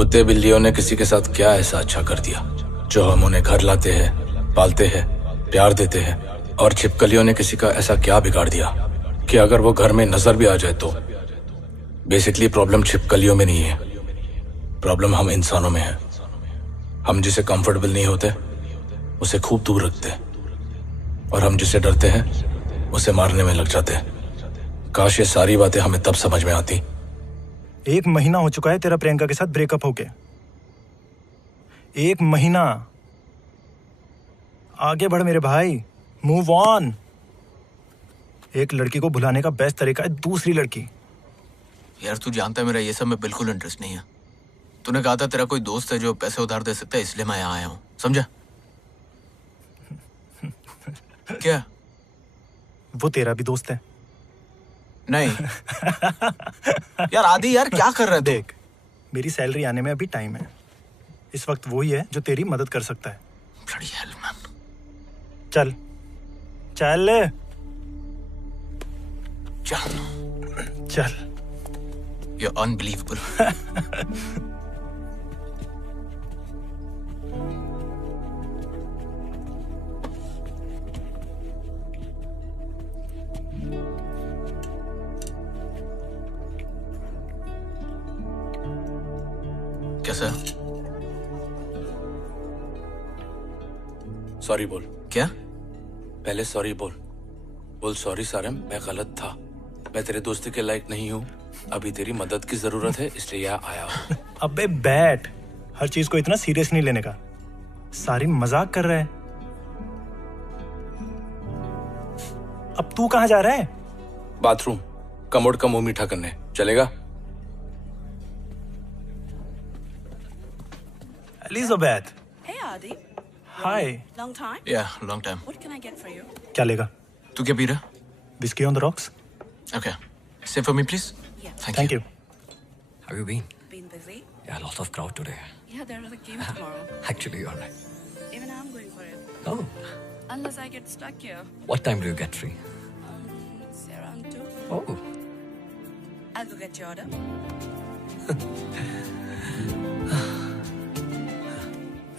कुत्ते बिल्लियों ने किसी के साथ क्या ऐसा अच्छा कर दिया जो हम उन्हें घर लाते हैं, पालते हैं, प्यार देते हैं, और छिपकलियों ने किसी का ऐसा क्या बिगाड़ दिया कि अगर वो घर में नजर भी आ जाए तो बेसिकली प्रॉब्लम छिपकलियों में नहीं है, प्रॉब्लम हम इंसानों में है। हम जिसे कंफर्टेबल नहीं होते उसे खूब दूर रखते हैं, और हम जिसे डरते हैं उसे मारने में लग जाते हैं। काश ये सारी बातें हमें तब समझ में आती। 1 महीना हो चुका है तेरा प्रियंका के साथ ब्रेकअप होके। 1 महीना। आगे बढ़ मेरे भाई, मूव ऑन। एक लड़की को भुलाने का बेस्ट तरीका है दूसरी लड़की। यार तू जानता है मेरा ये सब में बिल्कुल इंटरेस्ट नहीं है। तूने कहा था तेरा कोई दोस्त है जो पैसे उधार दे सकता है, इसलिए मैं यहाँ आया हूँ, समझा? क्या? वो तेरा भी दोस्त है? नहीं। यार आदि, यार क्या कर रहा है? देख, मेरी सैलरी आने में अभी टाइम है। इस वक्त वही है जो तेरी मदद कर सकता है। Bloody hell, man. चल चल चल। चल। You're unbelievable. कैसा? सॉरी बोल। क्या? पहले सॉरी बोल। बोल सॉरी सारम, मैं गलत था। मैं तेरे दोस्ती के लायक नहीं हूँ। अभी तेरी मदद की जरूरत है, इसलिए यहाँ आया हूँ। अबे बैठ, हर चीज को इतना सीरियस नहीं लेने का। सारी मजाक कर रहा है। अब तू कहाँ जा रहा है? बाथरूम, कमोड का मुंह मीठा करने। चलेगा? Elizabeth. Hey Adi. Hi. Long time? Yeah, long time. What can I get for you? क्या लेगा? तू क्या पी रहा? Whiskey on the rocks. Okay. Same for me, please. Yeah. Thank you. Have you been? Been busy? Yeah, lots of crowd today. Yeah, there is a game tomorrow. Actually, you're right. Even I'm going for it. Oh, Unless I get stuck here. what time do you get free? Say around 2. Oh, I'll go get your order.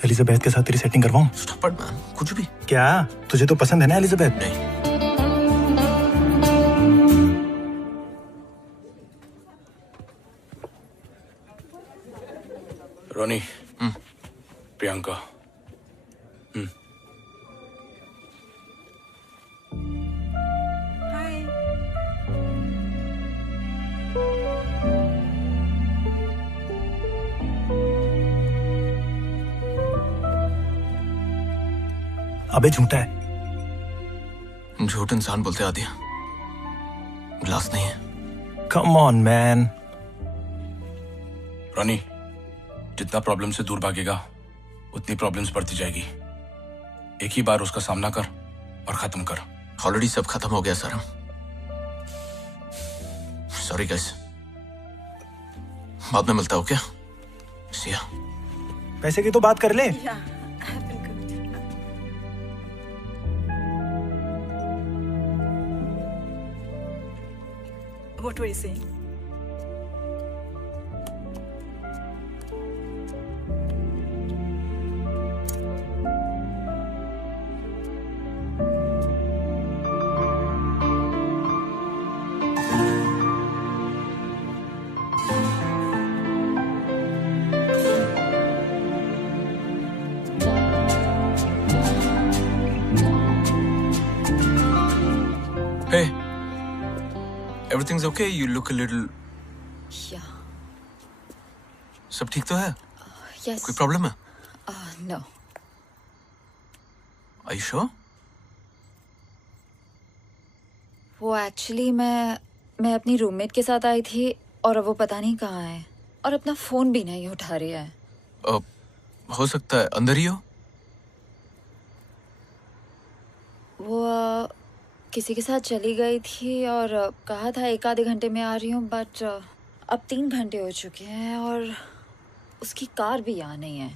Elizabeth के साथ तेरी setting करवाऊं? Stop it, man. कुछ भी। क्या तुझे तो पसंद है ना एलिजाबेथ? नहीं। रोनी, प्रियंका। Hi. अबे झूठा है। झूठ इंसान बोलते आदि, ग्लास नहीं है। Come on man. रोनी, जितना प्रॉब्लम से दूर भागेगा उतनी प्रॉब्लम्स बढ़ती जाएगी। एक ही बार उसका सामना कर और खत्म कर। ऑलरेडी सब खत्म हो गया सर। सॉरी गाइस, बाद में मिलता हो क्या? See ya. पैसे की तो बात कर ले। Yeah, I have been cooked. What were you saying? Hey, everything's okay? You look a little. Yeah. सब ठीक तो है? Yes. कोई प्रॉब्लम है? No. Are you sure? वो एक्चुअली मैं अपनी रूममेट के साथ आई थी और अब वो पता नहीं कहाँ है और अपना फोन भी नहीं उठा रही है। हो सकता है अंदर ही हो। वो किसी के साथ चली गई थी और कहा था 1 आधे घंटे में आ रही हूँ, बट अब 3 घंटे हो चुके हैं और उसकी कार भी यहाँ नहीं है।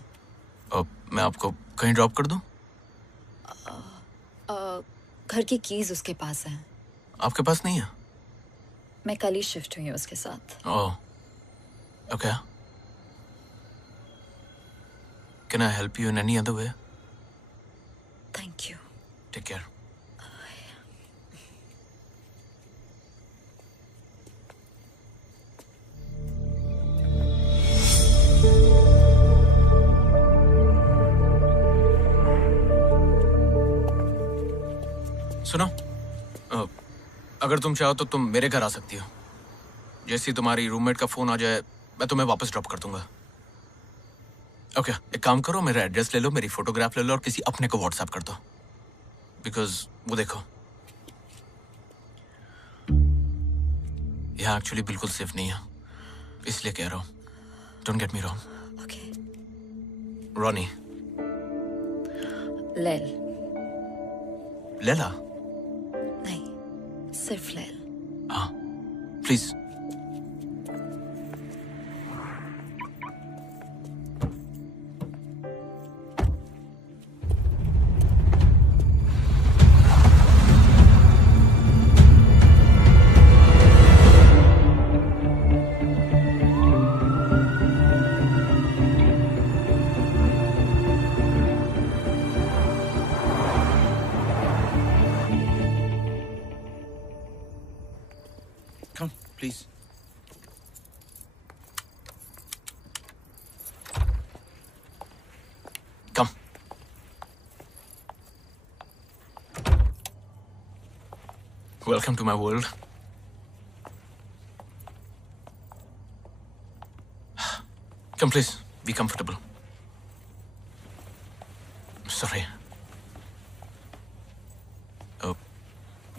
मैं आपको कहीं ड्रॉप कर दूं? घर की कीज उसके पास है। आपके पास नहीं है? मैं कल ही शिफ्ट हुई हूँ उसके साथ। ओह, okay. Can I help you in any other way? Thank you. Take care. सुनो, अगर तुम चाहो तो तुम मेरे घर आ सकती हो। जैसे ही तुम्हारी रूममेट का फोन आ जाए मैं तुम्हें वापस ड्रॉप कर दूंगा। ओके, एक काम करो, मेरा एड्रेस ले लो, मेरी फोटोग्राफ ले लो और किसी अपने को व्हाट्सएप कर दो। बिकॉज वो देखो, यहाँ एक्चुअली बिल्कुल सेफ नहीं है, इसलिए कह रहा हूँ। Don't get me wrong. Okay. Ronnie. लैल। लेला। नहीं, सिर्फ लैल। हाँ, please. Come, please. Come. Welcome to my world. Come, please. Be comfortable. Sorry.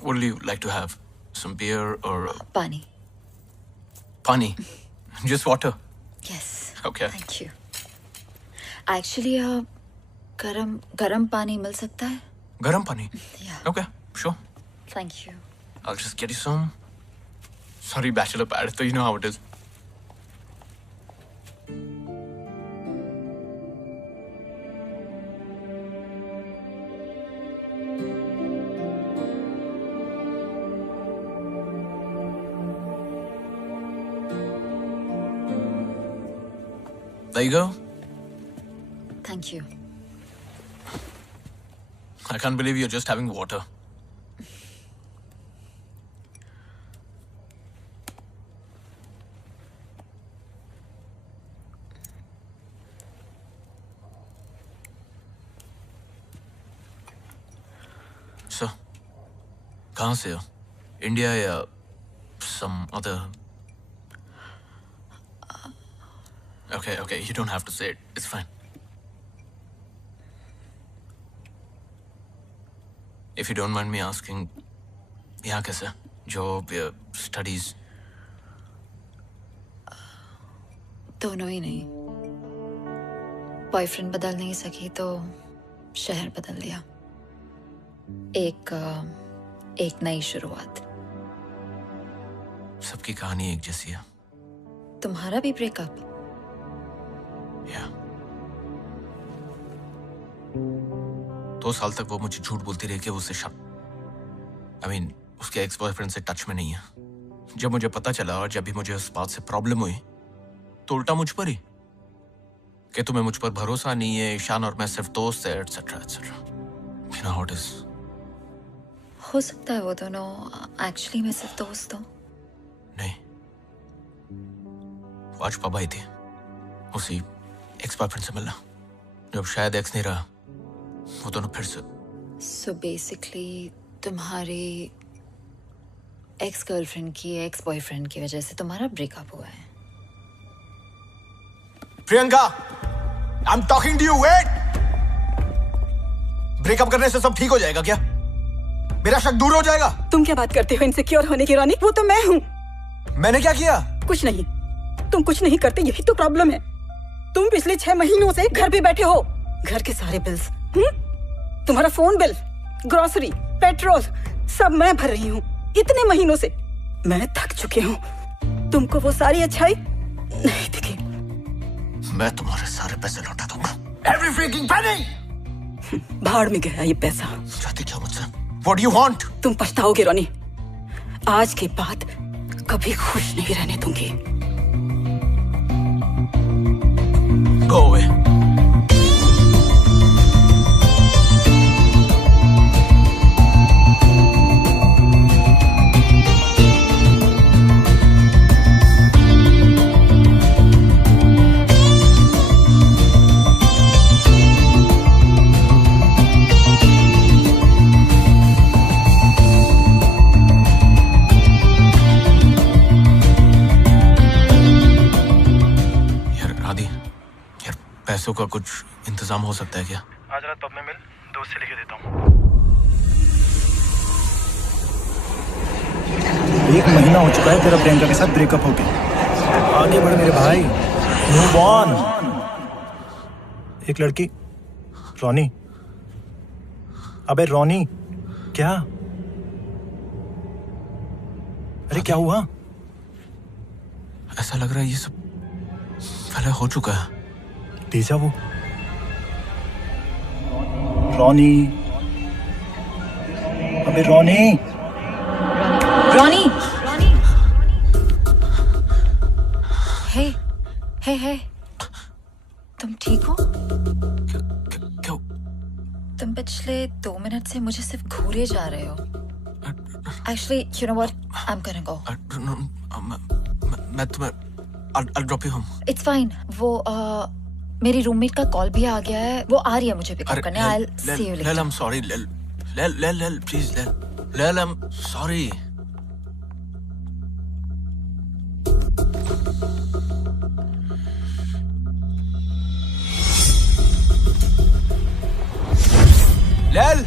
What do you like to have? Some beer or पानी। pani? Just water. Yes. Okay. Thank you. Actually, गरम पानी मिल सकता है? Garam pani. Yeah. Okay, sure. Thank you. I'll just get you some. Sorry, bachelor pad. So you know how it is. There you go. Thank you. I can't believe you're just having water. So, कहाँ से हो? India या some other? Okay, you don't have to say it. It's fine. If you don't mind me asking, यहाँ कैसे? Job या studies? दोनों ही नहीं। Boyfriend बदल नहीं सकी तो शहर बदल लिया। एक नई शुरुआत। सबकी कहानी एक जैसी है। तुम्हारा भी ब्रेकअप? Yeah. 2 साल तक वो मुझे झूठ बोलती रही कि वो उससे उसके एक्स बॉयफ्रेंड से टच में नहीं है। जब मुझे पता चला और जब भी मुझे उस बात से प्रॉब्लम हुई तो उल्टा मुझ पर ही कि तुम्हें मुझ पर भरोसा नहीं है, ईशान और मैं सिर्फ दोस्त है, etcetera etcetera. You know how it is. हो सकता है वो दोनों एक्चुअली मैं सिर्फ दोस्त हूँ। नहीं, वो आज पब आई थी उसी एक्स बॉयफ्रेंड से मिलना। जब शायद एक्स नहीं रहा वो दोनों फिर से। सो बेसिकली तुम्हारी एक्स गर्लफ्रेंड की एक्स बॉयफ्रेंड की वजह से तुम्हारा ब्रेकअप हुआ है। Priyanka, I am talking to you. Wait. Breakup करने से सब ठीक हो जाएगा क्या? मेरा शक दूर हो जाएगा? तुम क्या बात करते हो इनसिक्योर होने की रानी? वो तो मैं हूँ। मैंने क्या किया? कुछ नहीं। तुम कुछ नहीं करते, यही तो प्रॉब्लम है। तुम पिछले 6 महीनों से घर पे बैठे हो। घर के सारे बिल्स, तुम्हारा फोन बिल, ग्रोसरी, पेट्रोल, सब मैं भर रही हूँ इतने महीनों से। मैं थक चुकी हूँ। तुमको वो सारी अच्छाई नहीं दिखी। मैं तुम्हारे सारे पैसे लौटा दूंगा। Every freaking penny! भाड़ में गया ये पैसा। चाहती क्या मुझसे? What do you want? तुम पछताओगे रोनी। आज के बाद कभी खुश नहीं रहने दूंगी। Go away. पैसों का कुछ इंतजाम हो सकता है क्या? आज रात पब में मिल, दोस्त से लिखे देता हूँ। 1 महीना हो चुका है तेरा प्रियंका के साथ ब्रेकअप होके। आगे बढ़ मेरे भाई, मूव ऑन। एक लड़की, रोनी। अबे रोनी, क्या? अरे क्या हुआ? ऐसा लग रहा है ये सब पहले हो चुका है। डेजा वो। रोनी, अबे रोनी। रॉनी, हे, हे, तुम ठीक हो? क्यों? तुम पिछले 2 मिनट से मुझे सिर्फ घूरे जा रहे हो। Actually, you know what? I'm gonna go. मैं तुम्हें I'll drop you home. It's fine. वो मेरी रूममेट का कॉल भी आ गया है। वो आ रही है मुझे पिकअप करने। I'll see you later. Lel, I'm sorry. Lel, please, Lel, I'm sorry. Lel!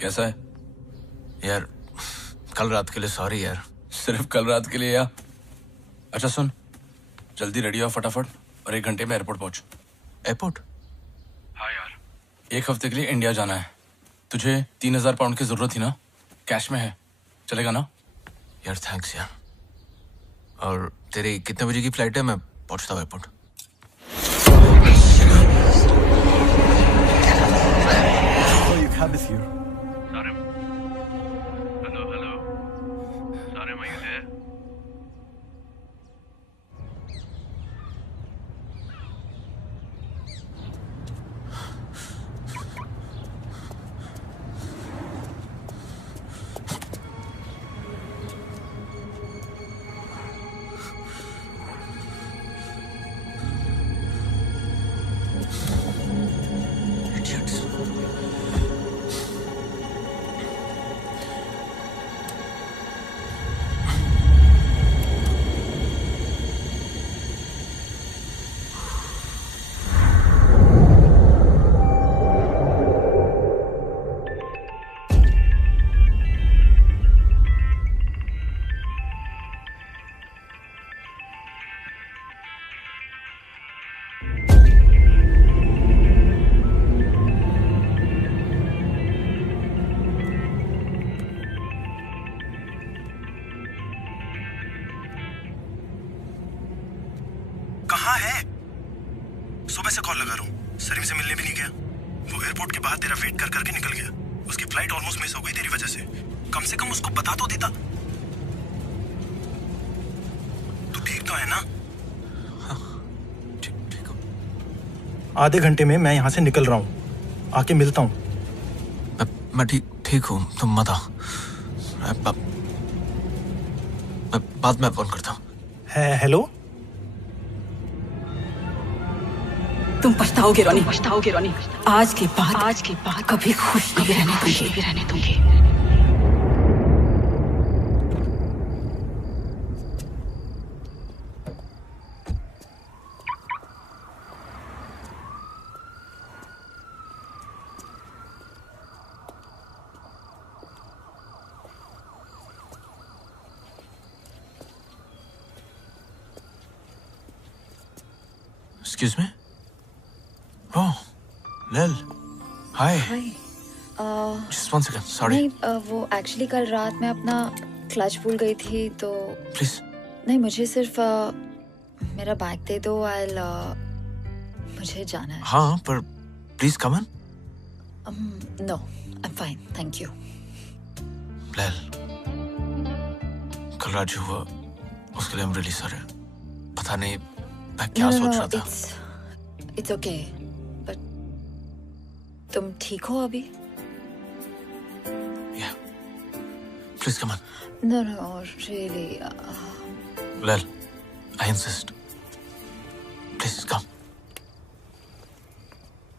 कैसा है यार? कल रात के लिए सॉरी यार। सिर्फ कल रात के लिए या? अच्छा सुन, जल्दी रेडी हो फटाफट और 1 घंटे में एयरपोर्ट पहुंच। एयरपोर्ट? हाँ यार। 1 हफ्ते के लिए इंडिया जाना है। तुझे 3000 पाउंड की जरूरत थी ना? कैश में है, चलेगा ना? यार थैंक्स यार। और तेरी कितने बजे की फ्लाइट है? मैं पहुंचता हूँ एयरपोर्ट। सुबह से कॉल लगा रहा हूँ, सलीम से मिलने भी नहीं गया। वो एयरपोर्ट के बाहर तेरा वेट कर करके निकल गया। उसकी फ्लाइट ऑलमोस्ट मिस हो गई तेरी वजह से। कम से कम उसको बता तो देता। तू ठीक तो है ना? ठीक हो। आधे घंटे में मैं यहाँ से निकल रहा हूँ, आके मिलता हूँ। मैं ठीक हूँ, तुम मत आओ। मैं बाद में फोन करता हूँ। हेलो। तुम पछताओगे रोनी। आज के बाद कभी खुश नहीं रहने दूंगी। Excuse me? Oh, Lil. Hi. हाय। Just one second. Sorry. नहीं, वो एक्चुअली कल रात मैं अपना क्लच भूल गई थी तो Please. नहीं, मुझे सिर्फ मेरा बैग दे दो। मुझे जाना है। हाँ, पर please come in. No, I am fine, thank you. Lil. कल रात जो हुआ उसके लिए I'm really sorry. पता नहीं मैं क्या सोच रहा था। इट्स ओके, बट तुम ठीक हो अभी? Yeah. Please come in. No really. Lil, I insist. Please come.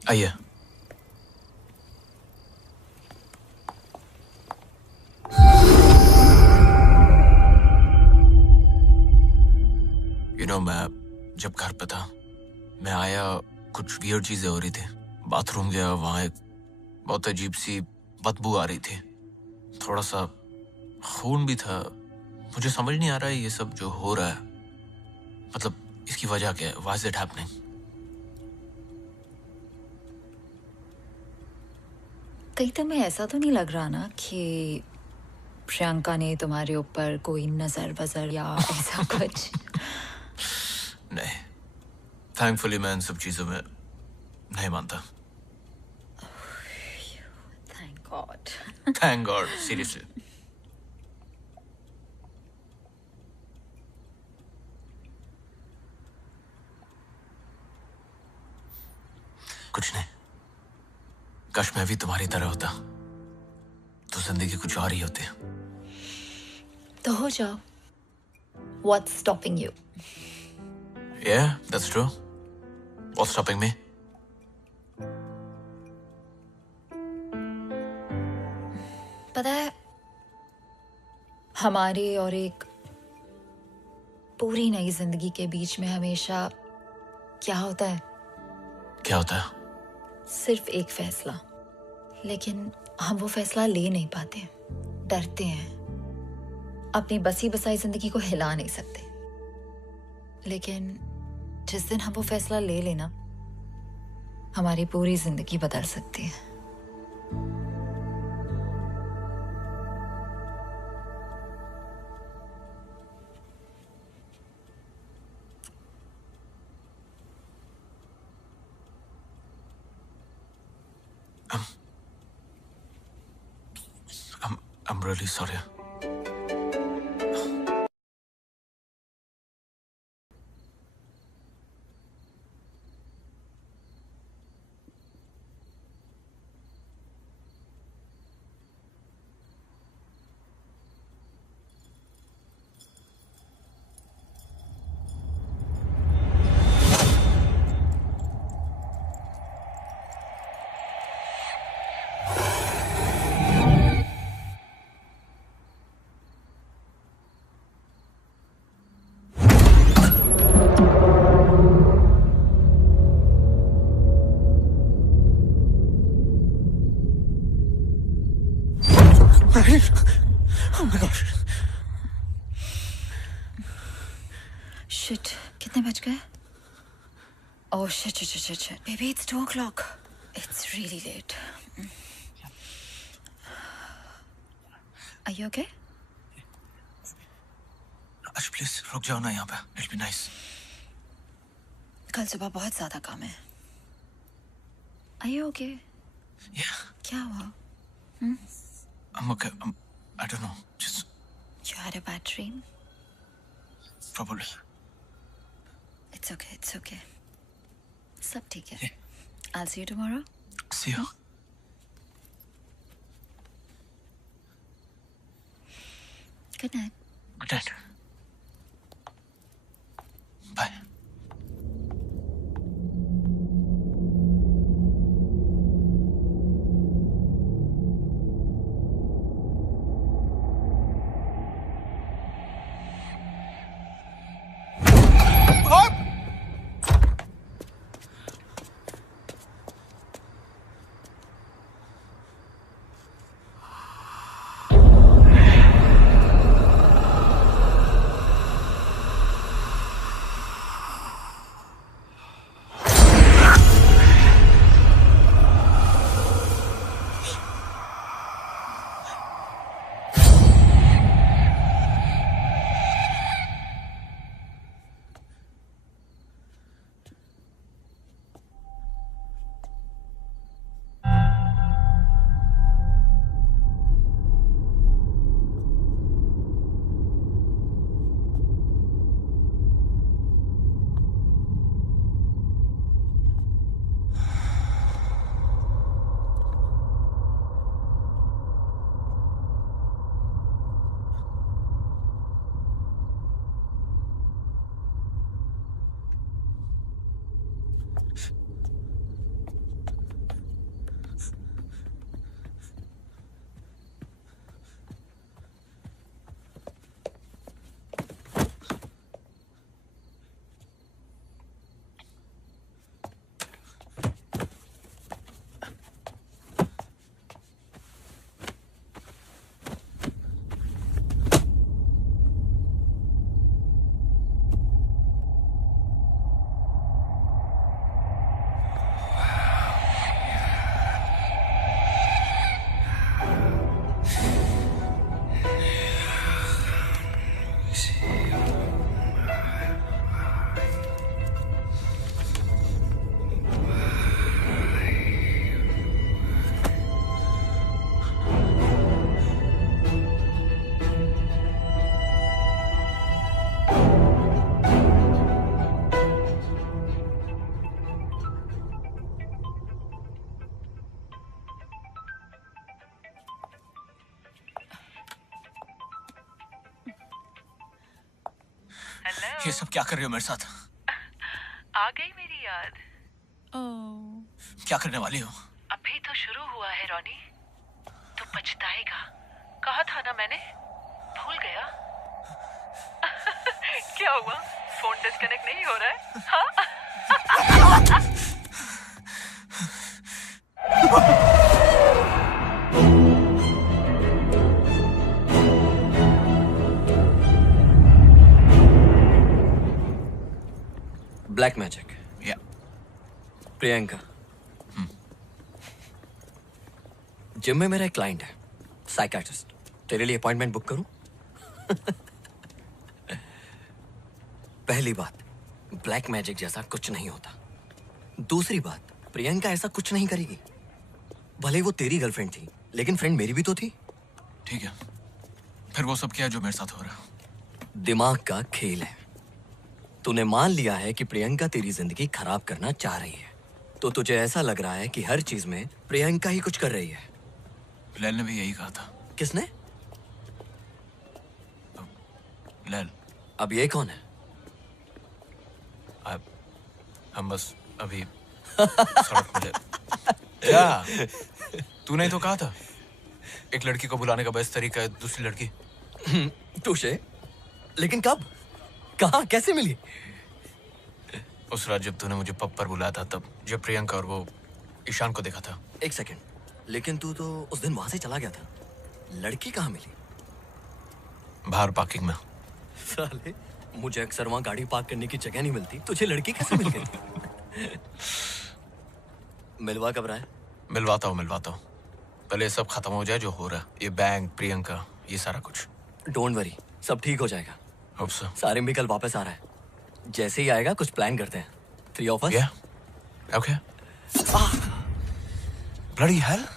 आइए। मैं जब घर पे था, मैं आया, कुछ वियर्ड चीजें हो रही थी। बाथरूम गया, वहां एक बहुत अजीब सी बदबू आ रही थी, थोड़ा सा खून भी था। मुझे समझ नहीं आ रहा है ये सब जो हो रहा है, मतलब इसकी वजह क्या है? Why is it happening? कहीं तुम्हें ऐसा तो नहीं लग रहा ना कि प्रियंका ने तुम्हारे ऊपर कोई नजर वजर या ऐसा कुछ? नहीं, थैंकफुली मैं इन सब चीजों में नहीं मानता। Thank God. Thank God, seriously. कुछ नहीं, काश मैं भी तुम्हारी तरह होता तो जिंदगी कुछ और ही होती। तो हो जाओ। What's stopping you? Yeah, that's true. What's stopping me? पता है, हमारी और एक पूरी नई जिंदगी के बीच में हमेशा क्या होता है? क्या होता है? सिर्फ एक फैसला, लेकिन हम वो फैसला ले नहीं पाते, डरते हैं, अपनी बसी बसाई जिंदगी को हिला नहीं सकते। लेकिन जिस दिन हम वो फैसला ले लेना, हमारी पूरी जिंदगी बदल सकती है। I'm really sorry. Oh my gosh. Shit, कितने बज गए? Oh shit. Baby, it's 2 o'clock. It's really late. Are you okay? Ash, please रुक जाओ ना यहाँ पे. It'll be nice. कल सुबह बहुत ज्यादा काम है। Are you okay? Yeah, क्या हुआ? I'm okay. I don't know. Just You had a bad dream? probably. It's okay, it's okay. सब ठीक है। I'll see you tomorrow. See you. Good night. Good night. Bye. ये सब क्या कर रहे हो मेरे साथ? आ गई मेरी याद। क्या करने वाली हो? अभी तो शुरू हुआ है रॉनी, तो पछताएगा। कहा था ना मैंने, भूल गया? क्या हुआ, फोन डिस्कनेक्ट नहीं हो रहा है? हाँ? Black magic. या प्रियंका। जिम में मेरा एक क्लाइंट है, साइकियाट्रिस्ट। तेरे लिए अपॉइंटमेंट बुक करूं? पहली बात, ब्लैक मैजिक जैसा कुछ नहीं होता। दूसरी बात, प्रियंका ऐसा कुछ नहीं करेगी। भले वो तेरी गर्लफ्रेंड थी, लेकिन फ्रेंड मेरी भी तो थी। ठीक है, फिर वो सब क्या है जो मेरे साथ हो रहा है? दिमाग का खेल है। तूने मान लिया है कि प्रियंका तेरी जिंदगी खराब करना चाह रही है, तो तुझे ऐसा लग रहा है कि हर चीज में प्रियंका ही कुछ कर रही है। लैल ने भी यही कहा था। किसने? लैल। अब ये कौन है? हम बस अभी सड़क मिले। क्या? तूने ही तो कहा था एक लड़की को बुलाने का बेस्ट तरीका है दूसरी लड़की। टूशे, लेकिन कब, कहाँ, कैसे मिली? उस रात जब तूने मुझे पब पर बुलाया था, तब जब प्रियंका और वो ईशान को देखा था। एक सेकंड, लेकिन तू तो उस दिन वहां से चला गया था। लड़की कहाँ मिली? बाहर पार्किंग में। साले, मुझे अक्सर वहां गाड़ी पार्क करने की जगह नहीं मिलती, तुझे लड़की कैसे मिल गई? मिलवा कब रहा है? मिलवाता हूँ। पहले ये सब खत्म हो जाए जो हो रहा है, ये बैंक, प्रियंका, ये सारा कुछ। डोंट वरी, सब ठीक हो जाएगा। Hope so. सारिम भी कल वापस आ रहा है। जैसे ही आएगा कुछ प्लान करते हैं। 3 of us? Yeah. Okay. Bloody hell.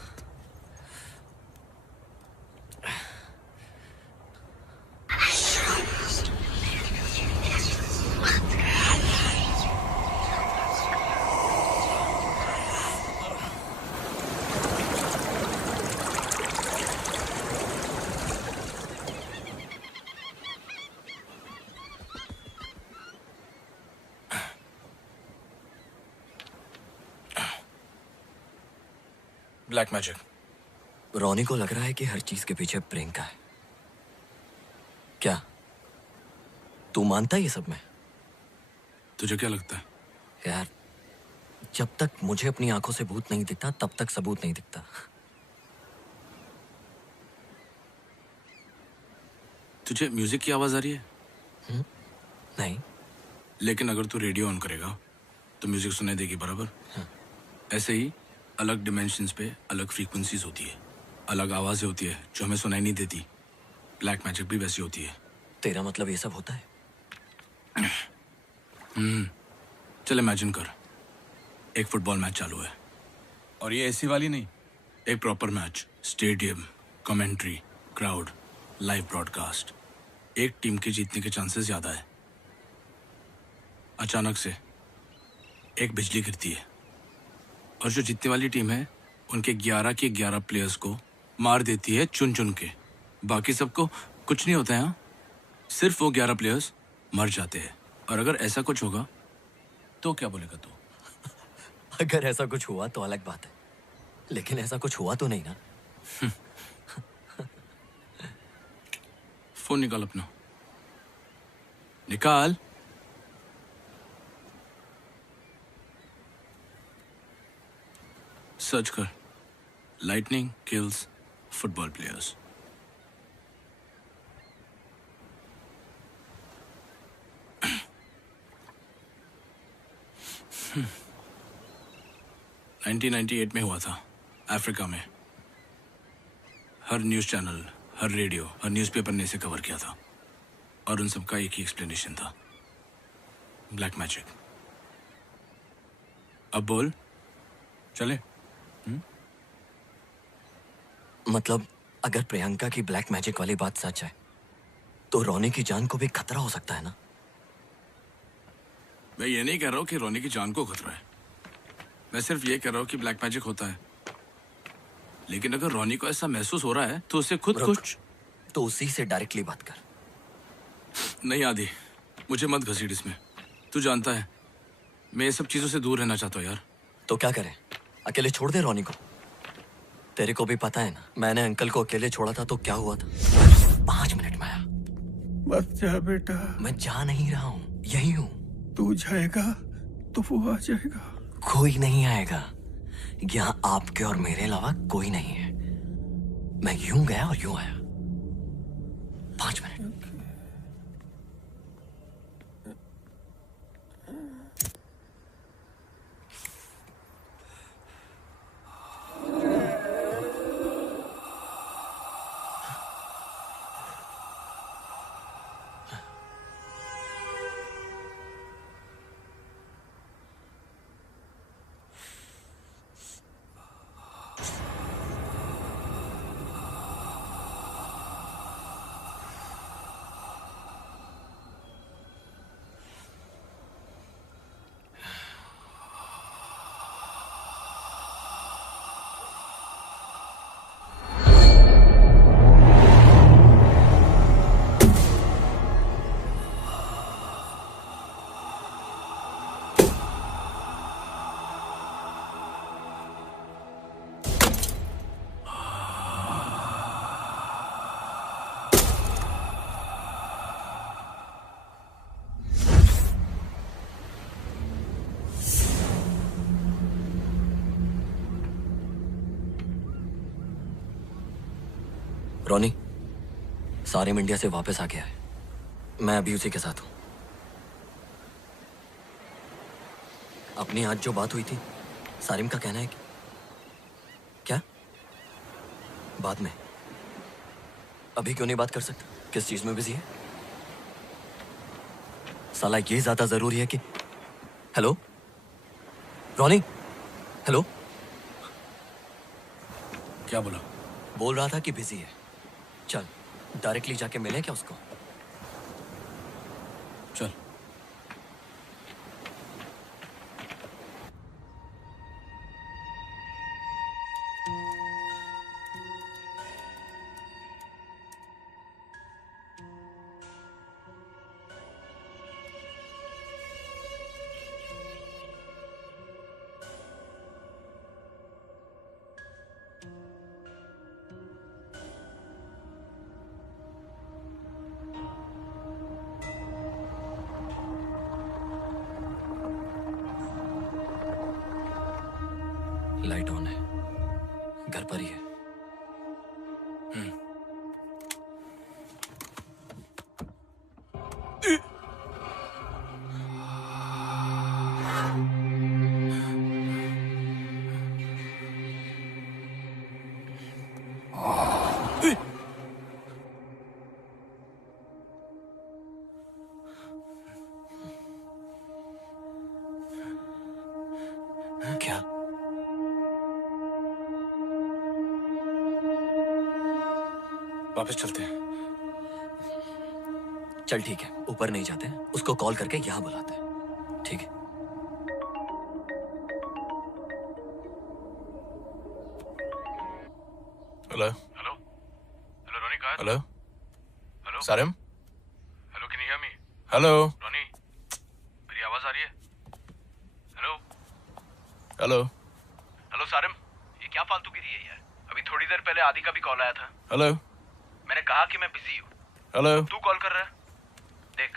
Black magic. Ronnie को लग रहा है कि हर चीज के पीछे प्रियंका है। क्या तू मानता है ये सब में? तुझे क्या लगता है? यार, जब तक मुझे अपनी आंखों से भूत नहीं दिखता तब तक सबूत नहीं दिखता। तुझे म्यूजिक की आवाज आ रही है? नहीं। लेकिन अगर तू रेडियो ऑन करेगा तो म्यूजिक सुनाई देगी, बराबर? ऐसे ही अलग डिमेंशंस पे अलग फ्रीक्वेंसीज होती है, अलग आवाजें होती है जो हमें सुनाई नहीं देती। ब्लैक मैजिक भी वैसी होती है। तेरा मतलब ये सब होता है? चल इमेजिन कर, एक फुटबॉल मैच चालू है, और ये ऐसी वाली नहीं, एक proper match, stadium, commentary, crowd, live broadcast. एक टीम के जीतने के चांसेस ज्यादा है। अचानक से एक बिजली गिरती है और जो जीतने वाली टीम है उनके 11 के 11 प्लेयर्स को मार देती है चुन चुन के। बाकी सबको कुछ नहीं होता है। हाँ, सिर्फ वो 11 प्लेयर्स मर जाते हैं। और अगर ऐसा कुछ होगा तो क्या बोलेगा तू? अगर ऐसा कुछ हुआ तो अलग बात है, लेकिन ऐसा कुछ हुआ तो नहीं ना। फोन निकाल अपना, निकाल। सर्च कर, lightning kills football players. Hmm. 1998 में हुआ था अफ्रीका में। हर न्यूज़ चैनल, हर रेडियो, हर न्यूज़पेपर ने इसे कवर किया था और उन सबका एक ही एक्सप्लेनेशन था, ब्लैक मैजिक। अब बोल, चले? मतलब अगर प्रियंका की ब्लैक मैजिक वाली बात सच है तो रोनी की जान को भी खतरा हो सकता है ना? मैं ये नहीं कह रहा हूँ कि रोनी की जान को खतरा है, मैं सिर्फ ये कह रहा हूँ कि ब्लैक मैजिक होता है। लेकिन अगर रोनी को ऐसा महसूस हो रहा है तो उसे खुद कुछ तो उसी से डायरेक्टली बात कर। नहीं आदि, मुझे मत घसीट इसमें। तू जानता है मैं ये सब चीजों से दूर रहना चाहता हूँ यार। तो क्या करें, अकेले छोड़ दे रोनी को? तेरे को भी पता है ना, मैंने अंकल को अकेले छोड़ा था तो क्या हुआ था। 5 मिनट में आया। बस जा बेटा। मैं जा नहीं रहा हूँ, यही हूँ। तू जाएगा तो वो आ जाएगा। कोई नहीं आएगा, यहाँ आपके और मेरे अलावा कोई नहीं है। मैं यूं गया और यूं आया। 5 मिनट। रोनी, सारिम इंडिया से वापस आ गया है। मैं अभी उसी के साथ हूं। अपनी आज जो बात हुई थी, सारिम का कहना है कि क्या बाद में? अभी क्यों नहीं बात कर सकता? किस चीज में बिजी है? साला ये ज्यादा जरूरी है कि हेलो रॉनी, हेलो। क्या बोला? बोल रहा था कि बिजी है। चल डायरेक्टली जाके मिले क्या उसको? चल। लाइट ऑन है, घर पर ही है। क्या? वापस चलते हैं। चल ठीक है, ऊपर नहीं जाते, उसको कॉल करके यहाँ बुलाते हैं। ठीक है। हेलो हेलो हेलो रॉनी, कहाँ है? Hello hello Sarim. Hello, can you hear me? Hello Ronnie, मेरी आवाज आ रही है? हेलो हेलो हेलो सारिम, ये क्या फालतूगिरी है यार? अभी थोड़ी देर पहले आदि का भी कॉल आया था। हेलो मैंने कहा कि मैं बिजी हूँ, हेलो। तू कॉल कर रहा है। देख,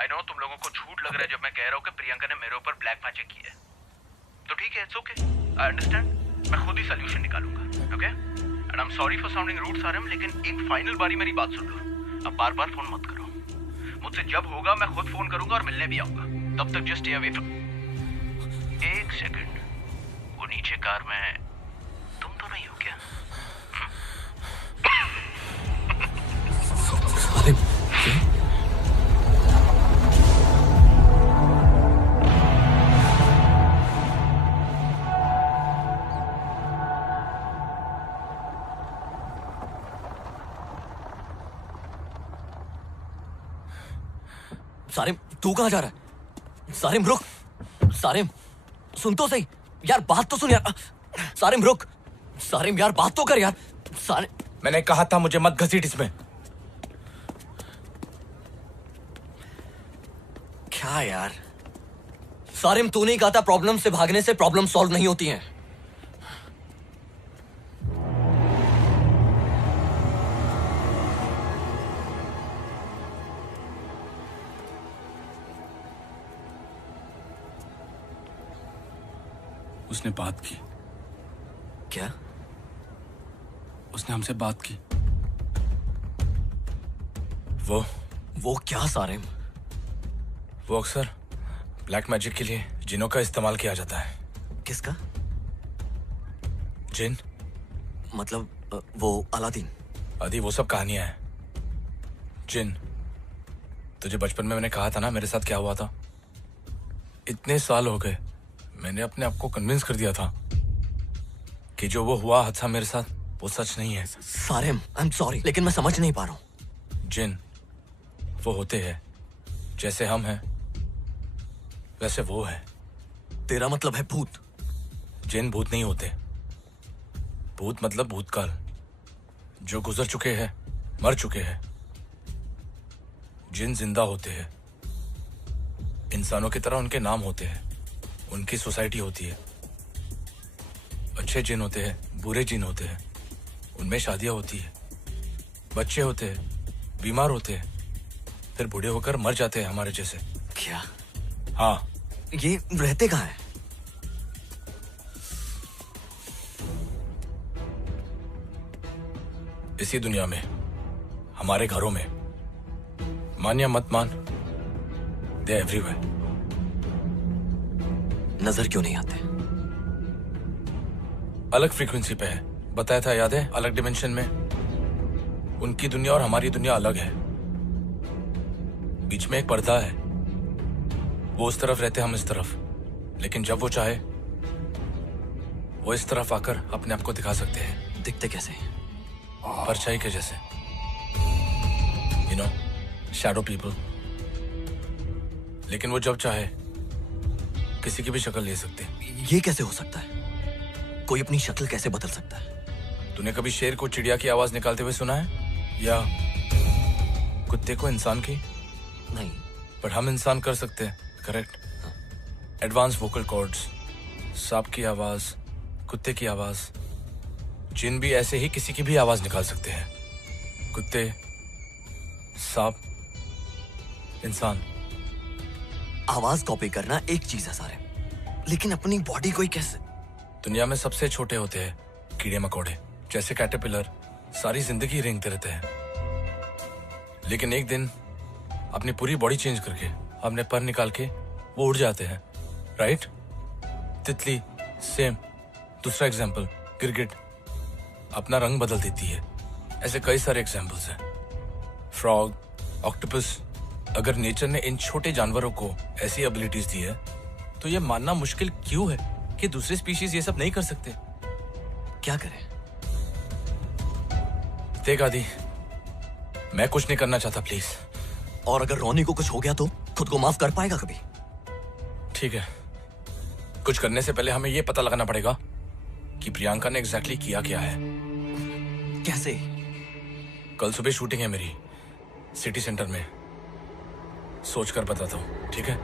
आई नो तुम लोगों को झूठ लग रहा है जब मैं कह रहा हूँ कि प्रियंका ने मेरे ऊपर ब्लैक मैजिक किया है। तो ठीक है, इट्स ओके, आई अंडरस्टैंड। मैं खुद ही सोल्यूशन निकालूंगा, okay? And I am sorry for sounding rude Sarim, लेकिन एक फाइनल बारी मेरी बात सुन लो। अब बार बार फोन मत करो मुझसे। जब होगा मैं खुद फोन करूंगा और मिलने भी आऊंगा। तब तक जस्ट स्टे अवे फ्रॉम। एक सेकंड, वो नीचे कार में तुम तो नहीं हो क्या? सारिम, सारिम तू कहाँ जा रहा है? सारिम रुक, सारिम सुन तो सही यार, बात तो सुन यार। सारिम रुक, सारिम यार बात तो कर यार। सारिम, मैंने कहा था मुझे मत घसीट इसमें। क्या यार? सारिम तू नहीं कहा था प्रॉब्लम से भागने से प्रॉब्लम सॉल्व नहीं होती हैं। उसने बात की। क्या? उसने हमसे बात की। वो क्या सारिम? वो अक्सर ब्लैक मैजिक के लिए जिनों का इस्तेमाल किया जाता है। किसका? जिन। मतलब वो अलादीन? आदि वो सब कहानियां हैं। जिन, तुझे बचपन में मैंने कहा था ना मेरे साथ क्या हुआ था। इतने साल हो गए, मैंने अपने आप को कन्विंस कर दिया था कि जो वो हुआ हादसा मेरे साथ वो सच नहीं है। सारिम आई एम सॉरी, लेकिन मैं समझ नहीं पा रहा हूँ। जिन वो होते हैं जैसे हम हैं वैसे वो है। तेरा मतलब है भूत? जिन भूत नहीं होते। भूत मतलब भूतकाल, जो गुजर चुके हैं, मर चुके हैं। जिन जिंदा होते हैं, इंसानों की तरह उनके नाम होते हैं, उनकी सोसाइटी होती है। अच्छे जिन होते हैं, बुरे जिन होते हैं, उनमें शादियां होती है, बच्चे होते हैं, बीमार होते हैं, फिर बूढ़े होकर मर जाते हैं हमारे जैसे। क्या? हाँ। ये रहते कहाँ हैं? इसी दुनिया में, हमारे घरों में। मान या मत मान, दे एवरीवेयर। नजर क्यों नहीं आते? अलग फ्रीक्वेंसी पे है, बताया था याद है? अलग डिमेंशन में। उनकी दुनिया और हमारी दुनिया अलग है। बीच में एक पर्दा है, वो उस तरफ रहते हम इस तरफ, लेकिन जब वो चाहे वो इस तरफ आकर अपने आप को दिखा सकते हैं। दिखते कैसे? परछाई के जैसे, यू नो, शैडो पीपल। लेकिन वो जब चाहे किसी की भी शक्ल ले सकते। ये कैसे हो सकता है? कोई अपनी शक्ल कैसे बदल सकता है? तूने कभी शेर को चिड़िया की आवाज निकालते हुए सुना है, या कुत्ते को इंसान की? नहीं। पर हम इंसान कर सकते हैं, करेक्ट? एडवांस वोकल कॉर्ड्स, सांप की आवाज, कुत्ते की आवाज। जिन भी ऐसे ही किसी की भी आवाज निकाल सकते हैं। कुत्ते, सांप, इंसान। आवाज कॉपी करना एक चीज है सारे, लेकिन अपनी बॉडी को ही कैसे? दुनिया में सबसे छोटे होते हैं कीड़े मकोड़े, जैसे कैटरपिलर, सारी जिंदगी रेंगते रहते हैं। लेकिन एक दिन अपनी पूरी बॉडी चेंज करके, अपने पर निकाल के वो उड़ जाते हैं, राइट? तितली सेम। दूसरा एग्जाम्पल, गिरगिट अपना रंग बदल देती है। ऐसे कई सारे एग्जाम्पल्स हैं। Frog, octopus. अगर नेचर ने इन छोटे जानवरों को ऐसी एबिलिटीज दी है, तो ये मानना मुश्किल क्यों है कि दूसरे स्पीशीज ये सब नहीं कर सकते? क्या करें? देख आदि, मैं कुछ नहीं करना चाहता, प्लीज। और अगर रोनी को कुछ हो गया तो खुद को माफ कर पाएगा कभी? ठीक है, कुछ करने से पहले हमें ये पता लगाना पड़ेगा कि प्रियंका ने एग्जैक्टली किया क्या है। कैसे? कल सुबह शूटिंग है मेरी, सिटी सेंटर में। सोचकर बताता हूँ, ठीक है?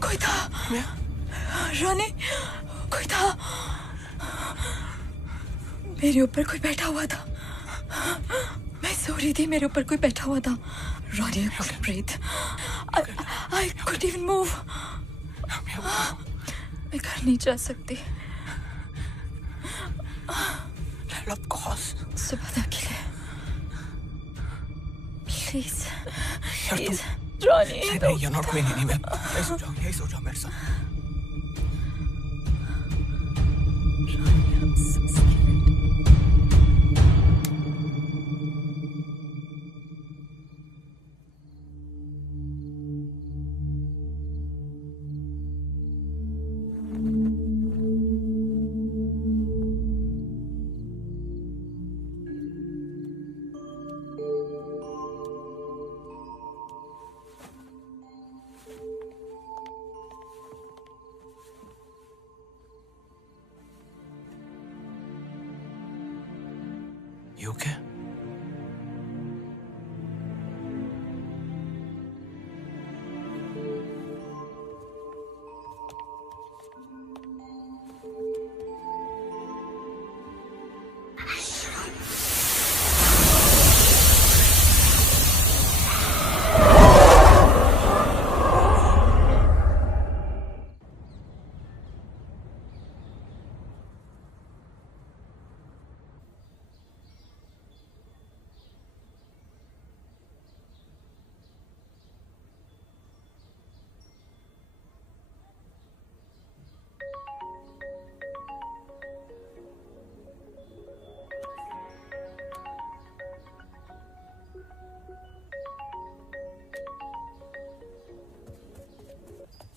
कोई था रोनी, कोई था मेरे ऊपर, कोई बैठा हुआ था। मैं सो रही थी, मेरे ऊपर कोई बैठा हुआ था। रोनी, I couldn't breathe. I couldn't even move. मैं घर नहीं जा सकती। Of course. सुबह तक के लिए प्लीज यार प्लीज रोनी, नहीं, you're not going anywhere. यही सो जाओ मेरे साथ। I'm so scared. okay?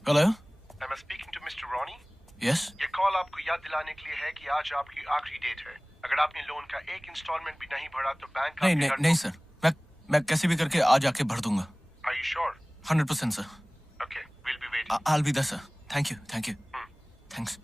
Hello? Am I speaking to Mr. Ronnie? Yes? ये कॉल आपको याद दिलाने के लिए है कि आज आपकी आखिरी डेट है। अगर आपने लोन का एक इंस्टॉलमेंट भी नहीं भरा तो बैंक नहीं नहीं नहीं सर, मैं कैसे भी करके आज आके भर दूंगा। Are you sure? 100% sir. Okay, we'll be waiting. I'll be there sir. Thank you, thank you. Thanks.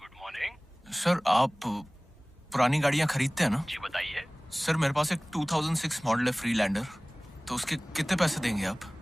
Good morning. Sir आप पुरानी गाड़ियां खरीदते हैं ना? जी बताइए। सर मेरे पास एक 2006 मॉडल है फ्रीलैंडर, तो उसके कितने पैसे देंगे आप?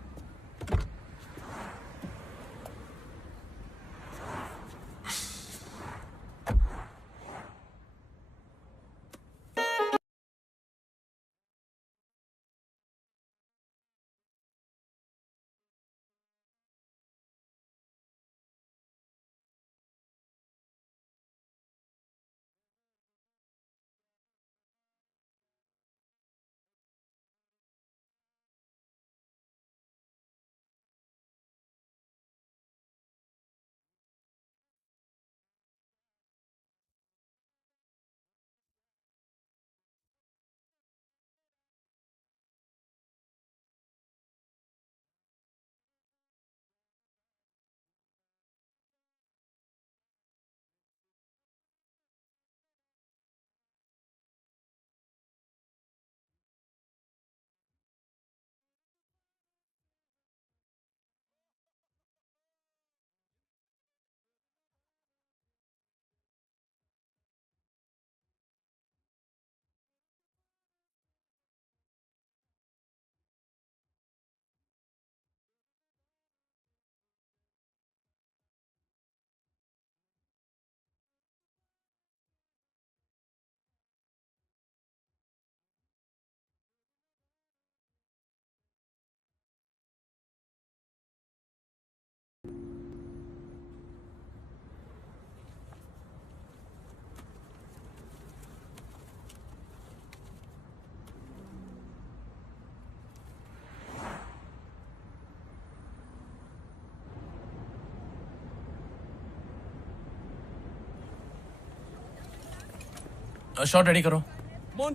Shot ready करो.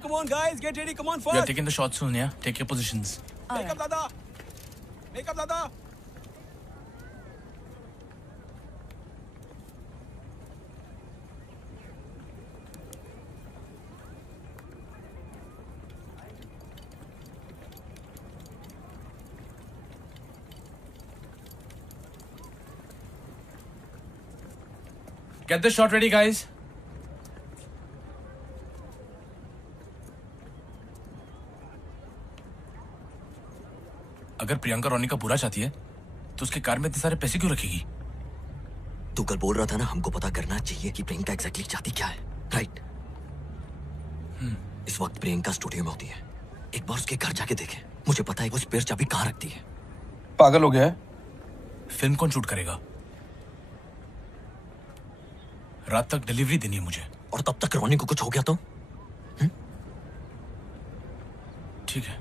Come on, guys, get ready. Come on, We are fast. taking the shot soon, yeah? Take your positions. Make up, Dada. Make up, Dada. Get the shot ready, guys. अगर प्रियंका रोनी का बुरा चाहती है तो उसके car में इतने सारे पैसे क्यों रखेगी? तू कल बोल रहा था ना, हमको पता करना चाहिए कि प्रियंका एग्जैक्टली चाहती क्या है, राइट? इस वक्त प्रियंका स्टूडियो में होती है। एक बार उसके घर जाके देखे, मुझे पता है वो स्पेयर चाबी कहाँ रखती है। पागल हो गया है? फिल्म कौन शूट करेगा? रात तक डिलीवरी देनी है मुझे। और तब तक रोनी को कुछ हो गया तो? ठीक है।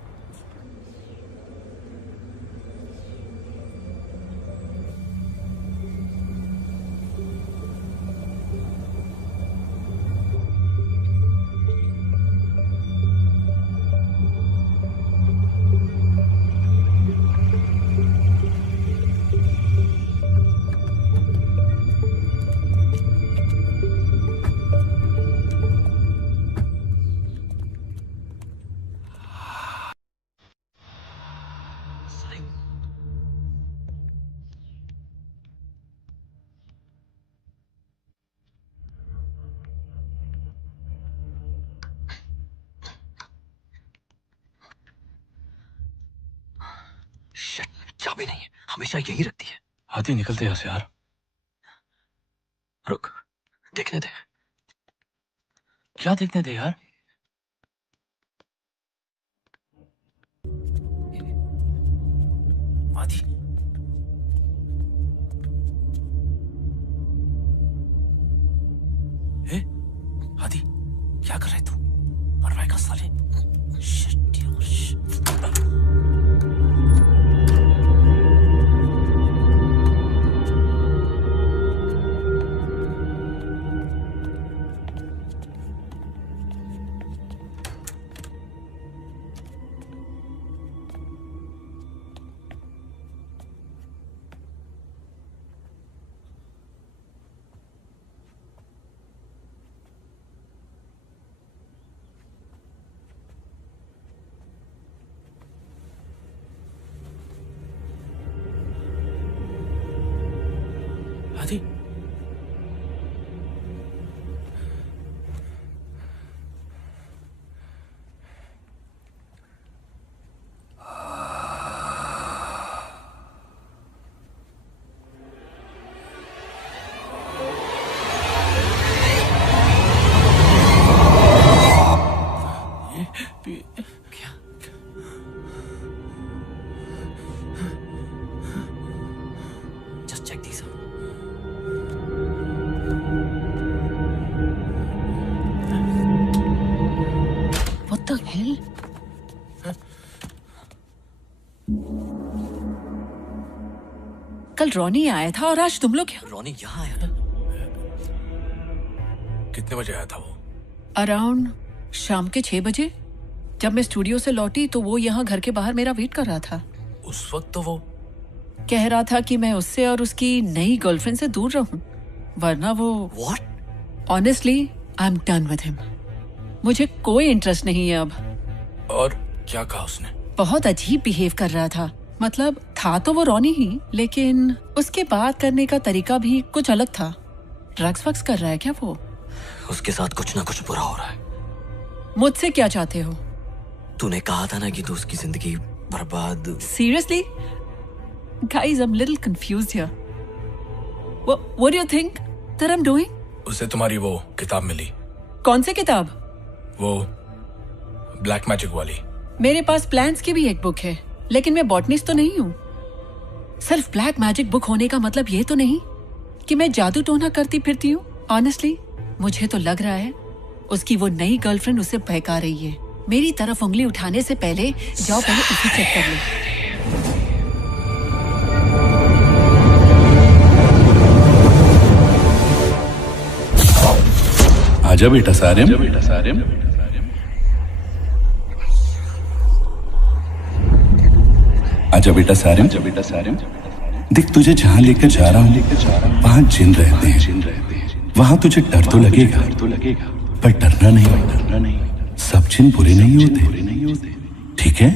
चाबी नहीं है, हमेशा यही रखती है। आदि निकलते यहाँ से यार। रुक, देखने दे। क्या देखने दे यार? आदि, आदि क्या कर रहा है तू? मर पाएगा साले। Shit, यार, shit. आदि, Just check these out. What the hell? कल रॉनी आया था और आज तुम लोग यहाँ? रॉनी यहाँ आया था? कितने बजे आया था वो? अराउंड शाम के 6 बजे। जब मैं स्टूडियो से लौटी तो वो यहाँ घर के बाहर मेरा वेट कर रहा था। उस वक्त तो वो कह रहा था कि मैं उससे और उसकी नई गर्लफ्रेंड से दूर रहूं, वरना वो What? Honestly I am done with him. मुझे कोई इंटरेस्ट नहीं है अब। और क्या कहा उसने? बहुत अजीब बिहेव कर रहा था। मतलब था तो वो रॉनी ही, लेकिन उसके बात करने का तरीका भी कुछ अलग था। ड्रग्स वक्स कर रहा है क्या वो? उसके साथ कुछ ना कुछ बुरा हो रहा है। मुझसे क्या चाहते हो? तूने कहा था ना कि तू उसकी जिंदगी बर्बाद। Seriously? Guys, I'm a little confused here. What do you think that I'm doing? उसे तुम्हारी वो किताब मिली, कौन सी किताब? वो ब्लैक मैजिक वाली। मेरे पास प्लान्स की भी एक बुक है, लेकिन मैं बॉटनिस्ट तो नहीं हूँ। सिर्फ ब्लैक मैजिक बुक होने का मतलब ये तो नहीं कि मैं जादू टोना करती फिरती हूँ। ऑनेस्टली मुझे तो लग रहा है उसकी वो नई गर्लफ्रेंड उसे बहका रही है। मेरी तरफ उंगली उठाने से पहले जाओ पहले उसे चेक कर लो। आजा बेटा सारिम। आजा बेटा सारिम। देख तुझे जहाँ लेकर जा रहा हूँ वहाँ जिन रहते हैं। वहाँ तुझे डर तो लगेगा पर डरना नहीं। सब जिन बुरे नहीं होते, ठीक है?